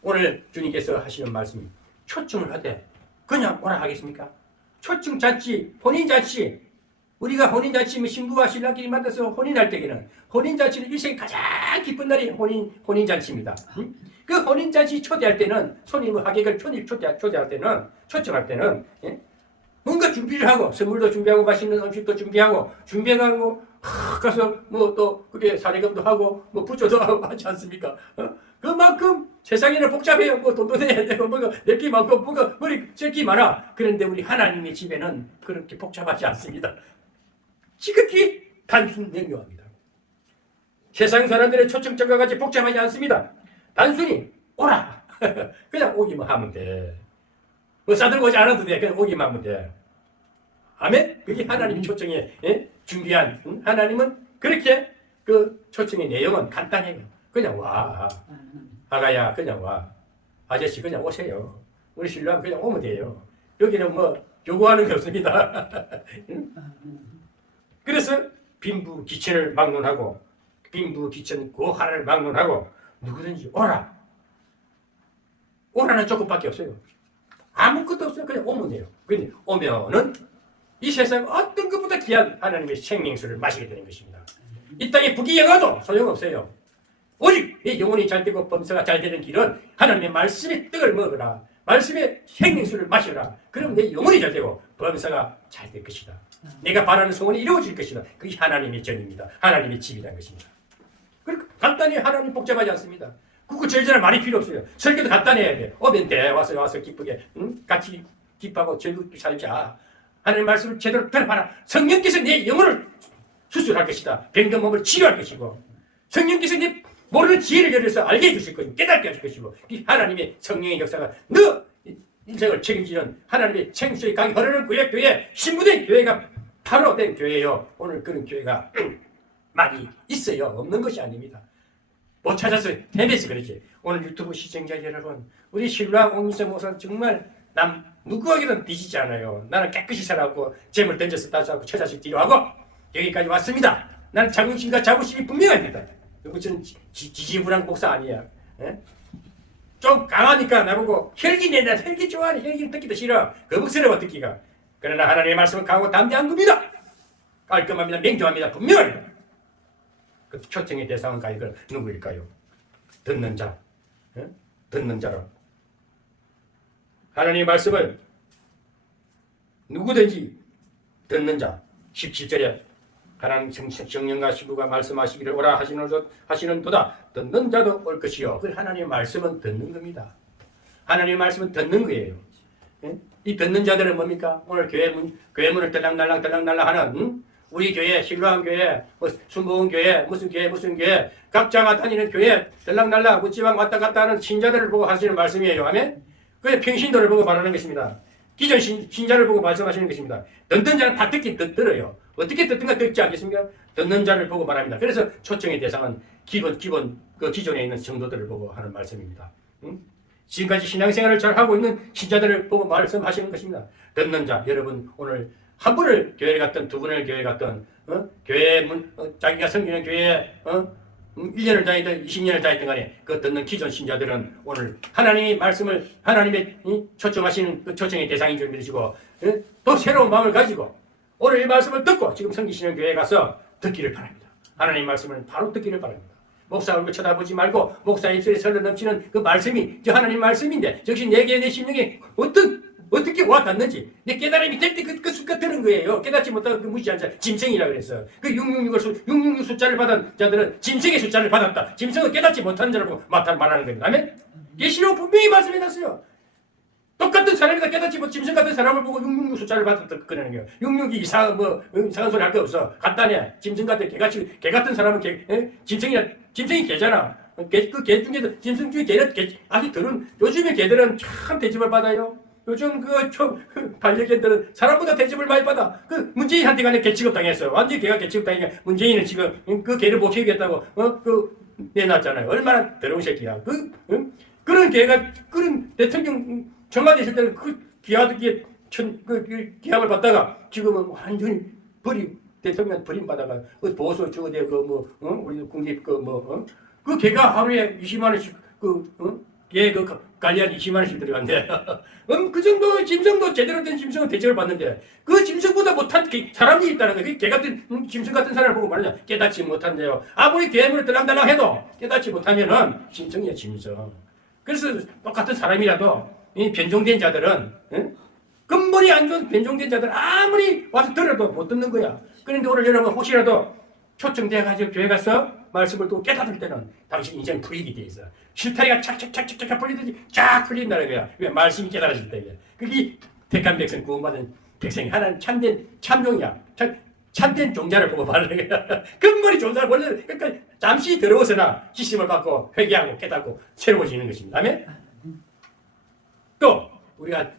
오늘 주님께서 하시는 말씀이 초청을 하되 그냥 오라 하겠습니까? 초청 잔치, 혼인 잔치, 우리가 혼인 잔치, 신부와 신랑끼리 만나서 혼인할 때에는 혼인 잔치는 일생에 가장 기쁜 날이 혼인 잔치입니다. 그 혼인 잔치 초대할 때는 손님을 하객을 초대할 때는 초청할 때는 뭔가 준비를 하고 선물도 준비하고 맛있는 음식도 준비하고 가서 뭐 또 그게 사례금도 하고 뭐 부조도 하고 하지 않습니까? 그만큼 세상에는 복잡해요. 뭐 돈도 내야 되고 뭐가 낼게 많고 뭐가 머리 쓸게 많아. 그런데 우리 하나님의 집에는 그렇게 복잡하지 않습니다. 지극히 단순 명료합니다. 세상 사람들의 초청장과 같이 복잡하지 않습니다. 단순히 오라. 그냥 오기만 하면 돼. 뭐 싸들고 오지 않아도 돼. 그냥 오기만 하면 돼. 아멘? 그게 하나님 초청에 준비한 하나님은 그렇게 그 초청의 내용은 간단해요. 그냥 와. 아가야 그냥 와. 아저씨 그냥 오세요. 우리 신랑 그냥 오면 돼요. 여기는 뭐 요구하는 게 없습니다. 그래서 빈부 기천을 막론하고 빈부 기천 고하를 막론하고 누구든지 오라. 오라는 조금밖에 없어요. 아무것도 없어요. 그냥 오면 돼요. 근데 오면은 이 세상 어떤 것보다 귀한 하나님의 생명수를 마시게 되는 것입니다. 이 땅에 북이 영화도 소용없어요. 오직 내 영혼이 잘되고 범사가 잘되는 길은 하나님의 말씀의 떡을 먹으라. 말씀의 생명수를 마시라. 그럼 내 영혼이 잘되고 범사가 잘될 것이다. 내가 바라는 소원이 이루어질 것이다. 그게 하나님의 전입니다. 하나님의 집이라는 것입니다. 그러니까 간단히 하나님 복잡하지 않습니다. 그거 절전할 말이 필요 없어요. 설교도 간단해야 돼. 오면 돼. 와서 기쁘게 같이 기뻐하고 즐겁게 살자. 하나님 말씀을 제대로 들어봐라. 성령께서 내 영혼을 수술할 것이다. 병든 몸을 치료할 것이고 성령께서 내 모르는 지혜를 열어서 알게 해주실 것이고 깨닫게 해줄 것이고 이 하나님의 성령의 역사가 너 인생을 책임지는 하나님의 생수의 강이 흐르는 교회 신부된 교회가 바로 된 교회예요. 오늘 그런 교회가 많이 있어요. 없는 것이 아닙니다. 못 찾아서 헤매서 그렇지. 오늘 유튜브 시청자 여러분, 우리 신랑 옹민석 목사는 정말 남 누구에게도 뒤지지 않아요. 나는 깨끗이 살아왔고 재물 던져서 따져하고 처자식 뒤로하고 여기까지 왔습니다. 나는 자긍심과 자부심이 분명합니다. 누구 저는 지지부랑 목사 아니야. 에? 좀 강하니까 나보고 혈기 내나 혈기 좋아하네. 혈기 듣기도 싫어. 거북스러워 듣기가. 그러나 하나님의 말씀은 강하고 담대한 겁니다. 깔끔합니다. 맹조합니다. 분명합니다. 그 초청의 대상은 과연 누구일까요? 듣는 자. 에? 듣는 자로. 하나님의 말씀을 누구든지 듣는 자. 17절에 하나님 성령과 신부가 말씀하시기를 오라 하시는 도다. 듣는 자도 올 것이요. 그 하나님의 말씀은 듣는 겁니다. 하나님의 말씀은 듣는 거예요. 예? 이 듣는 자들은 뭡니까? 오늘 교회 문을 들락날락 하는 우리 교회, 신로한 교회, 순복음 교회, 무슨 교회, 각자가 다니는 교회 들락날락 묻지방 왔다 갔다 하는 신자들을 보고 하시는 말씀이에요. 아멘? 그의 평신도를 보고 말하는 것입니다. 기존 신자를 보고 말씀하시는 것입니다. 듣는 자는 다 듣긴 들어요. 어떻게 듣든가 듣지 않겠습니까? 듣는 자를 보고 말합니다. 그래서 초청의 대상은 그 기존에 있는 성도들을 보고 하는 말씀입니다. 지금까지 신앙생활을 잘 하고 있는 신자들을 보고 말씀하시는 것입니다. 듣는 자, 여러분 오늘 한 분을 교회를 갔던 두 분을 교회 갔던 교회 자기가 섬기는 교회에 1년을 다니든 20년을 다니든 간에 그 듣는 기존 신자들은 오늘 하나님의 말씀을 하나님의 초청하시는 그 초청의 대상인 줄 믿으시고 또 새로운 마음을 가지고 오늘 이 말씀을 듣고 지금 섬기시는 교회에 가서 듣기를 바랍니다. 하나님의 말씀을 바로 듣기를 바랍니다. 목사 얼굴 쳐다보지 말고 목사 입술에 설레 넘치는 그 말씀이 저 하나님 말씀인데 즉시 내게 내 심령에 어떻게 와 닿는지 내 깨달음이 될 때 그 숫가 드는 거예요. 깨닫지 못하고 그 무시한 자 짐승이라 그랬어요. 그 666 숫자를 받은 자들은 짐승의 숫자를 받았다. 짐승은 깨닫지 못하는 자라고 말하는 겁니다. 아멘? 계시록 분명히 말씀해놨어요. 똑같은 사람이다 깨닫지 못 짐승 같은 사람을 보고 666 숫자를 받았다 그러는 거예요. 66이 이상한 소리 할 거 없어. 간단해. 짐승 같은 개 같은 사람은 짐승이 개잖아. 그 개 중에도 짐승 중에 개는 아주 요즘에 개들은 참 대접을 받아요. 요즘 반려견들은 사람보다 대접을 많이 받아. 그 문재인한테 간에 개 취급당했어요. 완전히 개가 개 취급당하니까 문재인은 지금 그 개를 못 키우겠다고 내놨잖아요. 얼마나 더러운 새끼야. 그런 개가 그런 대통령 청와대 있을 때는 그 귀하게 기함을 받다가 지금은 완전히 대통령 버림받아가 보수 저거대 우리 국립 그 개가 하루에 20만 원씩 개 관리한 20만 원씩 들어간대. 그 정도 짐승도 제대로 된 짐승은 대접을 받는데 그 짐승보다 못한 사람이 있다는 거예요. 개 같은 짐승 같은 사람을 보고 말하냐 깨닫지 못한대요. 아무리 괴물을 들락달락 해도 깨닫지 못하면은 짐승이야 짐승. 그래서 똑같은 사람이라도 이 변종된 자들은 근본이 안 좋은 변종된 자들은 아무리 와서 들어도 못 듣는 거야. 그런데 오늘 여러분 혹시라도 초청돼가지고 교회 가서 말씀을 또 깨닫을 때는 당신 인생 풀리게 돼 있어. 실타리가 착착착착착 풀리듯이 쫙 풀린다는 거야. 왜 말씀이 깨달아질 때. 그게 택한 백성 구원받은 백성이 하나님 참된 참종이야. 참된 종자를 보고 말하는 거야. 근본이 종자를 원래 그러니까 잠시 더러워서나 지심을 받고 회개하고 깨닫고 새로워지는 것입니다. 아멘? 또 우리가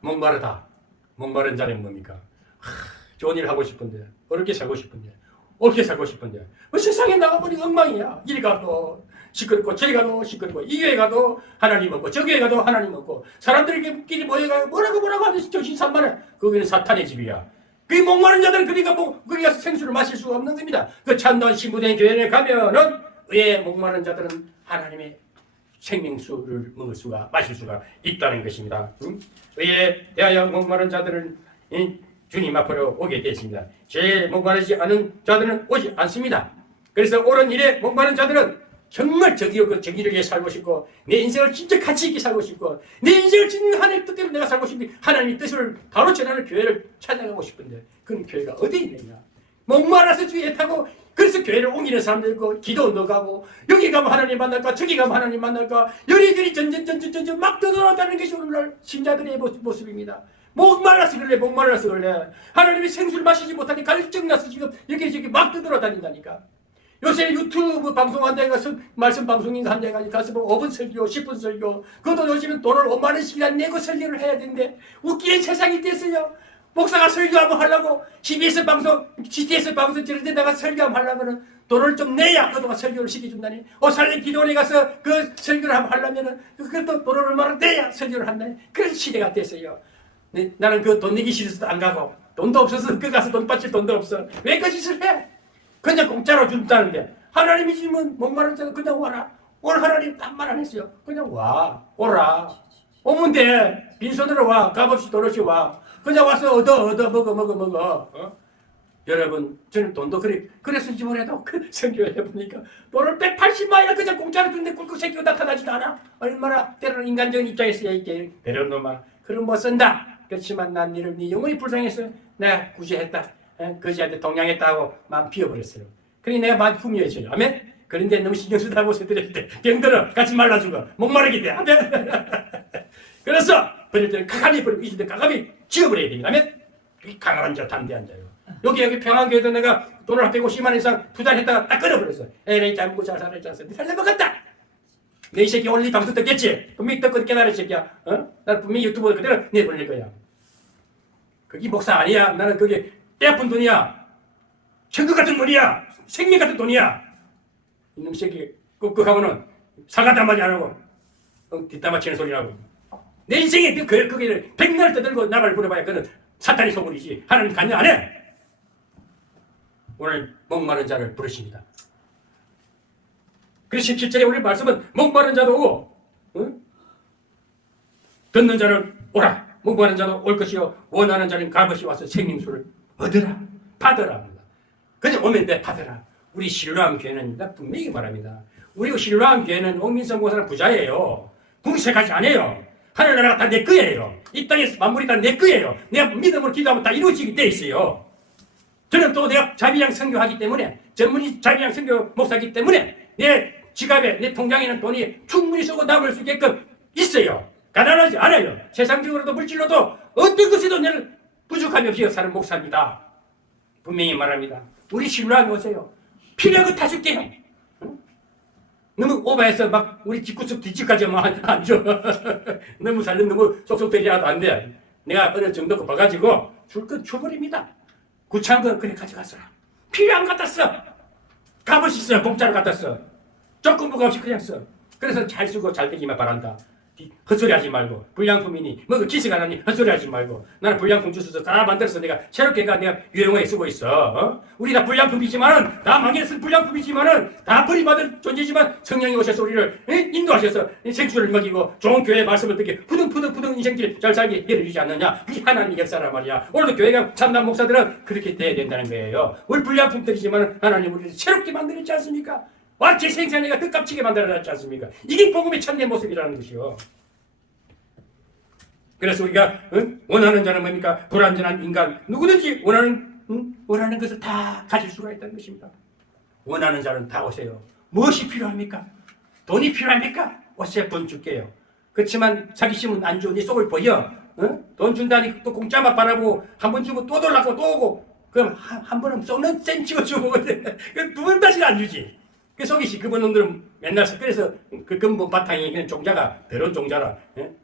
목마른 자는 뭡니까? 좋은 일 하고 싶은데 어렵게 살고 싶은데 세상에 나가보니 엉망이야. 이리 가도 시끄럽고 저리 가도 시끄럽고 이 교회 가도 하나님 없고 저 교회 가도 하나님 없고 사람들끼리 모여가 뭐라고 하듯이 정신산만해. 거기는 사탄의 집이야. 그 목마른 자들은 그러니까 거기가 생수를 마실 수가 없는 겁니다. 그 참다운 신부된 교회에 가면은 왜 목마른 자들은 하나님의 생명수를 마실 수가 있다는 것입니다. 의에 대하여 목마른 자들은 주님 앞으로 오게 됐습니다. 죄에 목마르지 않은 자들은 오지 않습니다. 그래서 옳은 일에 목마른 자들은 정말 정의를 위해 살고 싶고 내 인생을 진짜 가치 있게 살고 싶고 내 인생을 진짜 하나님의 뜻대로 내가 살고 싶은데 하나님의 뜻을 바로 전하는 교회를 찾아가고 싶은데 그런 교회가 어디 있느냐. 목말라서 주위에 타고 그래서 교회를 옮기는 사람도 있고 기도원도 가고 여기 가면 하나님 만날까 저기 가면 하나님 만날까 여리저리 전전 막 떠돌아다니는 것이 오늘날 신자들의 모습입니다. 목말라서 그래. 하나님이 생수를 마시지 못하니 갈증나서 지금 여기 막 떠돌아다닌다니까. 요새 유튜브 방송한 데 가서 말씀 방송인가 한 데 가서 5분 설교 10분 설교 그것도 요즘은 돈을 5만 원씩이나 내고 설교를 해야 되는데 웃기는 세상이 됐어요. 목사가 설교 한번 하려고 CBS 방송, GTS 방송 저런 데다가 설교 한번 하려면은 돈을 좀 내야 그동안 설교를 시켜준다니. 살림 기도원에 가서 그 설교를 한번 하려면은 그것도 돈을 얼마나 내야 설교를 한다니. 그런 시대가 됐어요. 나는 그 돈 내기 싫어서 안 가고 돈도 없어서 그 가서 돈 바칠 돈도 없어. 왜 그 짓을 해? 그냥 공짜로 준다는데 하나님이 지금 목마른 자는 그냥 와라. 오늘 하나님 딱 말 안 했어요. 그냥 오라. 오면 돼. 빈손으로 와. 값없이 돈 없이 와. 그냥 와서 얻어 먹어. 여러분 저는 돈도 그래서 지원해도 그 선교회 해보니까 돈을 180만이나 그냥 공짜로 주는데 꿀꺽 새끼가 나타나지도 않아. 얼마나 때로는 인간적인 입장에서야 이게 배려놈아 그럼 못 쓴다. 그렇지만 난 이를 네 영혼이 불쌍해서 내가 구제했다. 거지한테 동냥했다고 마음 비워버렸어요. 그러니 내가 마음이 후미해져요. 아멘? 그런데 너무 신경 쓰다 보셔 드릴 때 병들어 같이 말라 죽어 목마르기 때 아멘? 그래서 버릴 때는 가감히 버리고 잊을 때 가감히 지워버려야 됩니다. 아멘? 이 강한 자 담대한 자요. 여기 평안교회도 내가 돈을 한 150만 원 이상 투자했다가 딱 끊어버렸어. 에이 잘 먹고 잘 살았지 않았어. 잘 먹었다. 내 이 새끼 오늘 이 방송 듣겠지? 분명히 듣고 깨달을 새끼야. 난 분명히 유튜브에 그대로 내보낼 거야. 그게 목사 아니야. 나는 그게 때 아픈 돈이야. 천국 같은 돈이야. 생명 같은 돈이야. 이놈 새끼 끄끄하고는 사과도 한마디 안 하고 뒷담화 치는 소리 하고 내 인생에 그게 백날 떠들고 나발 부려봐야 그는 사탄이 소굴이지. 하나님 관여 안 해. 오늘 목마른 자를 부르십니다. 그래서 17절에 우리 말씀은 목마른 자도 오고 듣는 자는 오라. 목마른 자도 올 것이요 원하는 자는 값없이 와서 생명수를 얻으라. 받으라. 그냥 오면 돼. 받으라. 우리 신로암 교회는 나 분명히 말합니다. 우리 신로암 교회는 옥민성 목사는 부자예요. 궁색하지 않아요. 하늘나라가 다 내 거예요. 이 땅에 만물이 다 내 거예요. 내가 믿음으로 기도하면 다 이루어지게 돼 있어요. 저는 또 내가 자비양 선교하기 때문에 전문의 자비양 선교 목사이기 때문에 내 지갑에 내 통장에는 돈이 충분히 쓰고 남을 수 있게끔 있어요. 가난하지 않아요. 세상적으로도 물질로도 어떤 것에도 내는 부족함이 없이 사는 목사입니다. 분명히 말합니다. 우리 신뢰하면 오세요. 필요한 거 다 줄게요. 너무 오버해서 막 우리 집구석 뒷집까지만 안 줘. 너무 살면 너무 쏙쏙대리라도 안 돼. 내가 어느 정도 거 봐가지고 줄 건 줘버립니다. 구차한 건 그래 가져갔어. 필요한 거 갖다 써. 값없이 써. 공짜로 갖다 써. 조금 부가 없이 그냥 써. 그래서 잘 쓰고 잘 되기만 바란다. 헛소리 하지 말고 불량품이니 뭐 기세가 나니 헛소리 하지 말고 나는 불량품 주스도 다 만들어서 내가 새롭게 내가 유용하게 쓰고 있어. 우리 다 불량품이지만은 다 망해서 불량품이지만은 다 버림받은 존재지만 성령이 오셔서 우리를 인도하셔서 생수를 먹이고 좋은 교회의 말씀을 듣게 푸등푸등 인생길 잘 살게 내려주지 않느냐. 그게 하나님의 역사란 말이야. 오늘도 교회가 참담 목사들은 그렇게 돼야 된다는 거예요. 우리 불량품들이지만은 하나님 우리를 새롭게 만들었지 않습니까? 완전 생산내가 뜻값지게 만들어놨지 않습니까? 이게 복음의 참된 모습이라는 것이요. 그래서 우리가 원하는 자는 뭡니까? 불완전한 인간 누구든지 원하는 것을 다 가질 수가 있다는 것입니다. 원하는 자는 다 오세요. 무엇이 필요합니까? 돈이 필요합니까? 오세요. 돈 줄게요. 그렇지만 사기심은 안 줘. 네 속을 보여. 돈 준다니 또 공짜만 바라고 한 번 주고 또 돌라고 또 오고 그럼 한 번은 썩는 셈 찍어주고 두 번 다시는 안 주지. 그 속이시 그분 놈들은 맨날 그래서 그 근본 바탕이 그냥 종자가 더러운 종자라.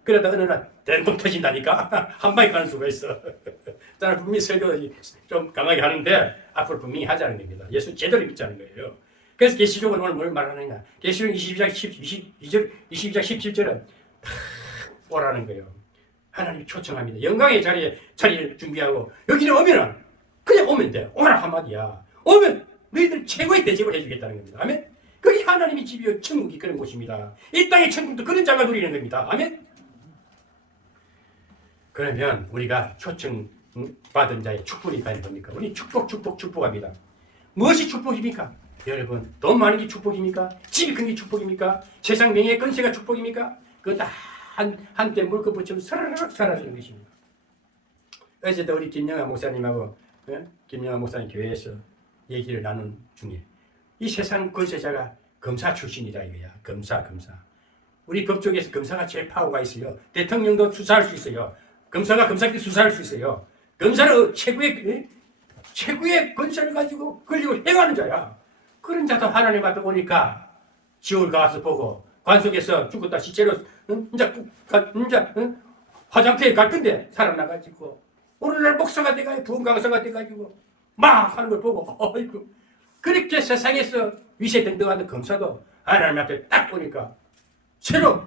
그러다 어느 날 대통 터진다니까 한 방에 가는 수가 있어. 저는 분명히 설교 좀 강하게 하는데 앞으로 분명히 하자는 겁니다. 예수 제대로 믿자는 거예요. 그래서 계시록은 오늘 뭘 말하느냐? 계시록 22장 17절은 오라는 거예요. 하나님이 초청합니다. 영광의 자리를 준비하고 여기는 오면은 그냥 오면 돼. 오라 한마디야. 오면 너희들 최고의 대접을 해주겠다는 겁니다. 아멘? 그게 하나님의 집이요 천국이 그런 곳입니다. 이 땅의 천국도 그런 자가 누리는 겁니다. 아멘? 그러면 우리가 초청 받은 자의 축복이 가는 겁니까? 우리 축복합니다. 무엇이 축복입니까? 여러분 돈 많은 게 축복입니까? 집이 큰 게 축복입니까? 세상 명예 건세가 축복입니까? 그거 다 한때 물건 붙이면 사라락 사라지는 것입니다. 어제도 우리 김영아 목사님하고 김영아 목사님 교회에서 얘기를 나눈 중에 이 세상 권세자가 검사 출신이다 이거야. 검사. 우리 법조계에서 검사가 제일 파워가 있어요. 대통령도 수사할 수 있어요. 검사가 검사끼리 수사할 수 있어요. 검사는 최고의 권세를 가지고 권력을 행하는 자야. 그런 자도 하나님 앞에 오니까 지옥을 가서 보고 관속에서 죽었다 시체로 이제 화장터에 갈 건데 살아나가지고 오늘날 목사가 돼가지고 부흥 강사가 돼가지고 막 하는 걸 보고 어이구 그렇게 세상에서 위세 등등하는 검사도 하나님 앞에 딱 보니까 새로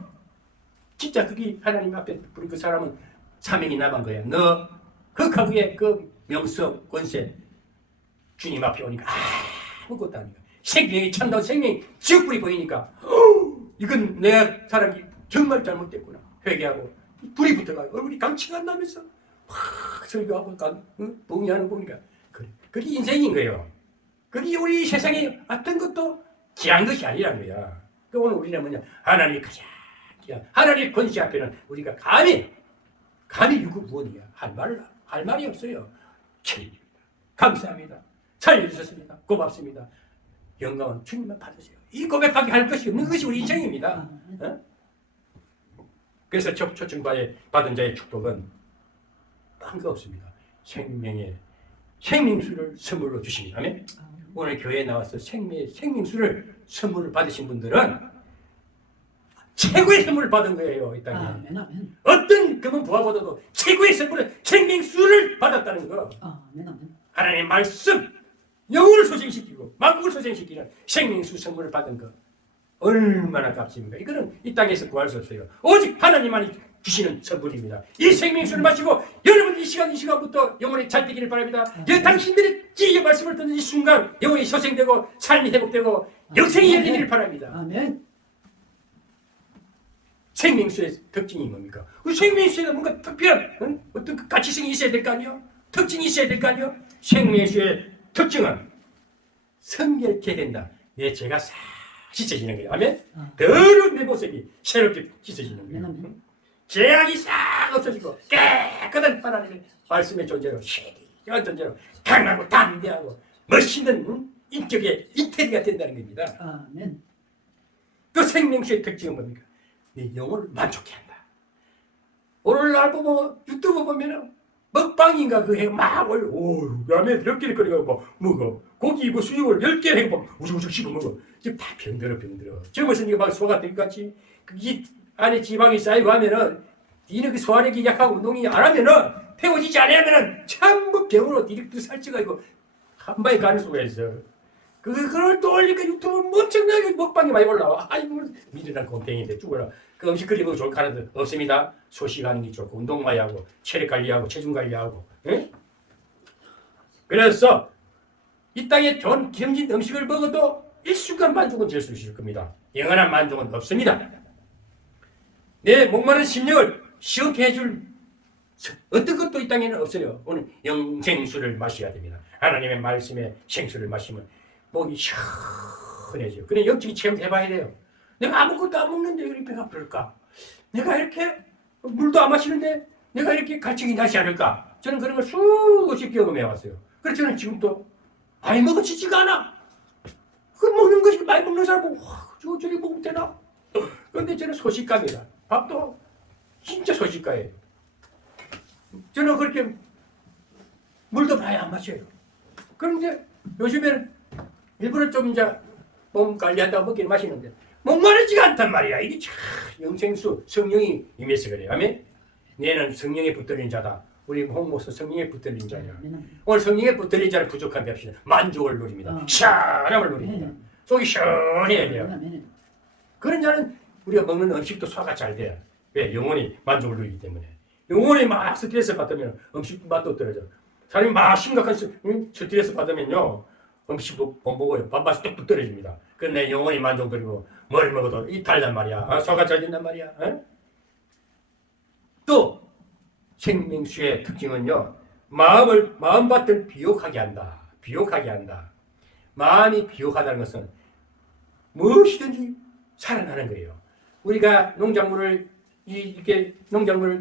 진짜 그게 하나님 앞에 부른 그 사람은 사명이 남은 거야. 너 그 가구의 그 명성 권세 주님 앞에 오니까 아무것도 아니야. 생명이 참다운 생명이 지옥불이 보이니까 이건 내가 사람이 정말 잘못됐구나 회개하고 불이 붙어가지고 얼굴이 강치가 안 나면서 확 설교하고 봉의하는 거 보니까 그게 인생인 거예요. 그게 우리 세상에 어떤 것도 귀한 것이 아니라는 거야. 그 오늘 우리는 뭐냐? 하나님이 가장 귀한 하나님의 권세 앞에는 우리가 감히 유구무원이야. 할 말이 없어요. 감사합니다. 살려주셨습니다. 고맙습니다. 영광은 주님만 받으세요. 이 고백밖에 할 것이 없는 것이 우리 인생입니다. 어? 그래서 초청받은 자의 축복은 딴 거 없습니다. 생명수를 선물로 주십니다. 아멘. 오늘 교회에 나와서 생명수를 선물을 받으신 분들은 최고의 선물을 받은 거예요. 이 땅에. 아멘, 아멘. 어떤 금은 부하보다도 최고의 선물은 생명수를 받았다는 거. 아멘, 아멘. 하나님의 말씀, 영혼을 소생시키고 만국을 소생시키는 생명수 선물을 받은 거 얼마나 값집니까? 이거는 이 땅에서 구할 수 없어요. 오직 하나님만이 주시는 선물입니다. 이 생명수를 마시고 여러분 이 시간부터 영혼이 잘 되기를 바랍니다. 당신들의 지혜의 말씀을 듣는 이 순간 영혼이 소생되고 삶이 회복되고 영생이 열리기를 바랍니다. 아멘. 생명수의 특징이 뭡니까? 그 생명수에 뭔가 특별한 어떤 가치성이 있어야 될 거 아니에요? 특징이 있어야 될 거 아니에요? 생명수의 특징은 성결케 된다. 내 죄가 싹 씻어지는 거예요. 아멘? 더러운 내 모습이 새롭게 씻어지는 거예요. 죄악이 싹 없어지고 깨끗한 하나님의 말씀의 존재로 시리한 존재로 강하고 담대하고 멋있는 인격의 이태리가 된다는 겁니다. 아멘. 그 생명수의 특징은 뭡니까? 내 영혼을 만족해 한다. 오늘날 보면 유튜브 보면은 먹방인가 그 해 막 올려. 오, 라면 10개를 끓여가 뭐 먹어. 고기 뭐 수육을 10개를 해 막 우죽우죽 씹어 먹어. 지금 다 병들어. 젊었으니까 막 소화가 될 것 같지. 이 안에 지방이 쌓이고 하면은 니는 그 소화력이 약하고 운동이 안 하면은 태워지지 않으면은 전부 병으로 디릭도 살쪄가지고 한 방에 가는 수가 있어. 그걸 또 올리니까 유튜브 엄청나게 먹방이 많이 올라와. 아이고 미련한 곰탱이인데 죽어라. 그 음식 끓이면 좋을 거 하나도 없습니다. 소식하는 게 좋고 운동 많이 하고 체력 관리하고 체중 관리하고. 응? 그래서 이 땅에 좋은 기름진 음식을 먹어도 일순간 만족은 될 수 있을 겁니다. 영원한 만족은 없습니다. 내 목마른 심령을 시원케 해줄 어떤 것도 이 땅에는 없어요. 오늘 영생수를 마셔야 됩니다. 하나님의 말씀의 생수를 마시면 목이 시원해져요. 그래 영적인 체험 해봐야 돼요. 내가 아무것도 안 먹는데 왜 배가 부를까? 내가 이렇게 물도 안 마시는데 내가 이렇게 갈증이 나지 않을까? 저는 그런 걸 수없이 경험해 왔어요. 그래서 저는 지금도 많이 먹어지지가 않아. 그 먹는 것이 많이 먹는 사람은 저리 먹으면 되나? 그런데 저는 소식가입니다. 밥도 진짜 소식가예요. 저는 그렇게 물도 많이 안 마셔요. 그런데 요즘에는 일부러 좀 이제 몸 관리한다고 먹기는 마시는데 목마르지가 않단 말이야. 이게 참 영생수 성령이 임해서 그래요. 아멘? 너는 성령에 붙들린 자다. 우리 홍모서 성령에 붙들린 자야. 오늘 성령에 붙들린 자를 부족한 뵙시다. 만족을 누립니다. 시원함을 누립니다. 속이 시원해야 돼요. 그런 자는 우리가 먹는 음식도 소화가 잘 돼요. 왜? 영혼이 만족을 누리기 때문에. 영혼이 막 스트레스 받으면 음식 맛도 떨어져. 사람이 막 심각한 스트레스 받으면요. 음식도 못 먹어요. 밥맛이 뚝뚝 떨어집니다. 그런데 영혼이 만족 누리고 뭘 먹어도 이탈단 말이야. 소화가 잘 된단 말이야. 또 생명수의 특징은요. 마음밭을 비옥하게 한다. 비옥하게 한다. 마음이 비옥하다는 것은 무엇이든지 살아나는 거예요. 우리가 농작물을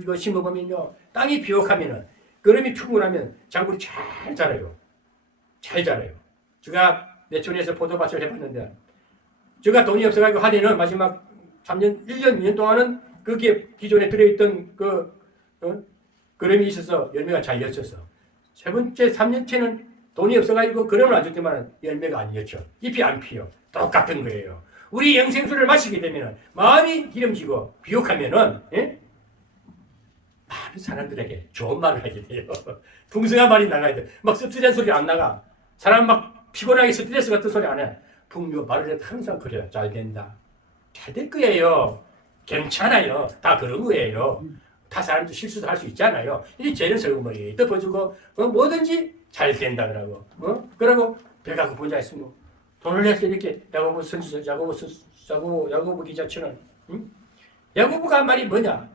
이거 심어보면요. 땅이 비옥하면은 거름이 충분하면 작물이 잘 자라요. 잘 자라요. 제가 내촌에서 포도밭을 해봤는데 제가 돈이 없어가지고 한 해는 마지막 3년, 1년, 2년 동안은 거기에 기존에 들어있던 거름이 있어서 열매가 잘 였었어. 세 번째, 3년째는 돈이 없어가지고 거름을 안 줬지만 열매가 안 였죠. 잎이 안 피요. 똑같은 거예요. 우리 영생수를 마시게 되면 마음이 기름지고 비옥하면은 많은 사람들에게 좋은 말을 하게 돼요. 풍성한 말이 나가야 돼. 막 씁쓸한 소리 안 나가. 사람 막 피곤하게 스트레스 같은 소리 안 해. 풍요 말을 해도 항상 그래요. 잘 된다. 잘 될 거예요. 괜찮아요. 다 그런 거예요. 다 사람도 실수도 할 수 있잖아요. 이 죄는 설거머리 덮어주고 뭐든지 잘 된다 그러고 그러고 배가 고픈 자 있으면 돈을 내서 이렇게 야고보 선지자 야고보 기자처럼 야고보가 한 말이 뭐냐?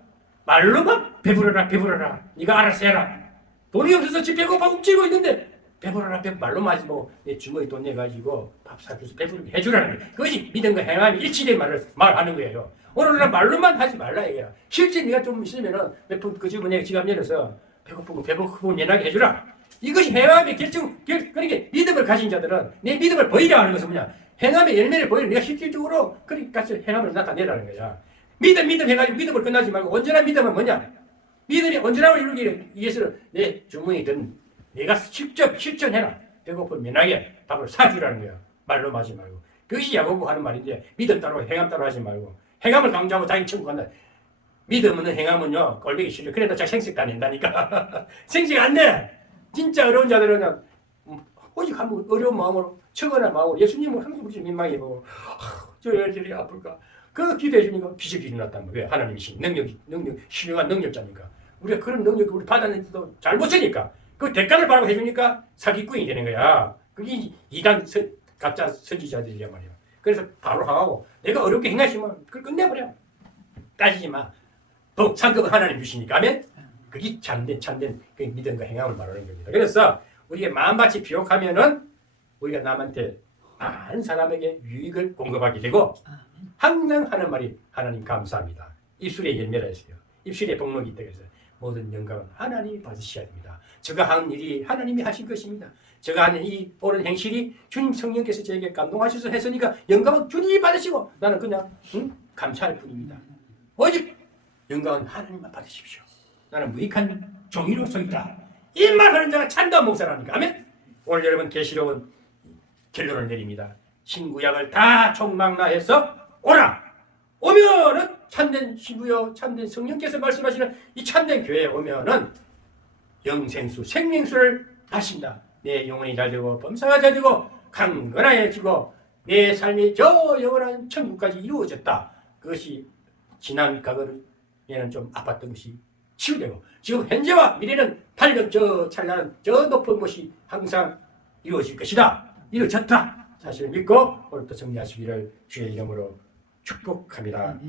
말로만 배부르라 배부르라. 네가 알아서 해라. 돈이 없어서 집 배고파 훔치고 있는데 배부르라 말로만 하지 뭐 내 주머니 돈 내가지고 밥 사줘서 배부르게 해주라는 거예요. 그것이 믿음과 행함이 일치된 말하는 거예요. 오늘날 말로만 하지 말라 이거야. 실제 네가 좀 있으면은 몇 푼 그 집은 내가 지갑 내려서 배고프면 내나게 해주라. 이것이 행함의 그러니까 믿음을 가진 자들은 내 믿음을 보이려 하는 것은 뭐냐? 행함의 열매를 보이려 내가 실질적으로 그러니까 행함을 나타내라는 거야. 믿음 해가지고 믿음을 끝나지 말고 온전한 믿음은 뭐냐? 믿음이 온전함을 이루기 위해서는 내 주문이 든 내가 직접 실천해라. 배고픈 면하게 밥을 사주라는 거야. 말로 하지 말고. 그것이 야고보 하는 말인데 믿음 따로 행함 따로 하지 말고 행함을 강조하고 자기 천국 간다. 믿음은 행함은요 꼴보기 싫어. 그래도 잘 생색도 안 낸다니까. 생색 안 내. 진짜 어려운 자들은 오직 한 어려운 마음으로 청원한 마음으로 예수님을 항상 우리 민망해 보고 저 애들이 아플까 그 기도해 주니까 기적이 일어났다는 거예요. 하나님이신 능력 신령한 능력자니까 우리가 그런 능력을 우리 받았는데도 잘못 쓰니까 그 대가를 바라고 해주니까 사기꾼이 되는 거야. 그게 이단 가짜 선지자들이란 말이야. 그래서 바로 하고 내가 어렵게 행하시면 그걸 끝내버려. 따지지 마. 또 상급은 하나님 주시니까 아멘. 그게 참된 그 믿음과 행함을 말하는 겁니다. 그래서 우리가 마음밭이 비옥하면은 우리가 남한테 많은 사람에게 유익을 공급하게 되고 항상 하는 말이 하나님 감사합니다. 입술에 열매라 했어요. 입술에 복록이 있다 그래서 모든 영광은 하나님이 받으셔야 됩니다. 제가 하는 일이 하나님이 하신 것입니다. 제가 하는 이 옳은 행실이 주님 성령께서 저에게 감동하셔서 했으니까 영광은 주님이 받으시고 나는 그냥 감사할 뿐입니다. 오직 영광은 하나님만 받으십시오. 나는 무익한 종이로서 있다. 이 말하는 자가 참다운 목사랍니까? 아멘. 오늘 여러분 계시록은 결론을 내립니다. 신구약을 다 총망라해서 오라. 오면은 참된 신부여 참된 성령께서 말씀하시는 이 참된 교회에 오면은 영생수 생명수를 받습니다. 내 영혼이 잘 되고 범사가 잘 되고 강건해지고 내 삶이 저 영원한 천국까지 이루어졌다. 그것이 지난 과거에는 좀 아팠던 것이 치유되고 지금 현재와 미래는 밝은 저 찬란한 저 높은 것이 항상 이루어질 것이다. 이루어졌다. 사실을 믿고 오늘부터 정리하시기를 주의 이름으로 축복합니다.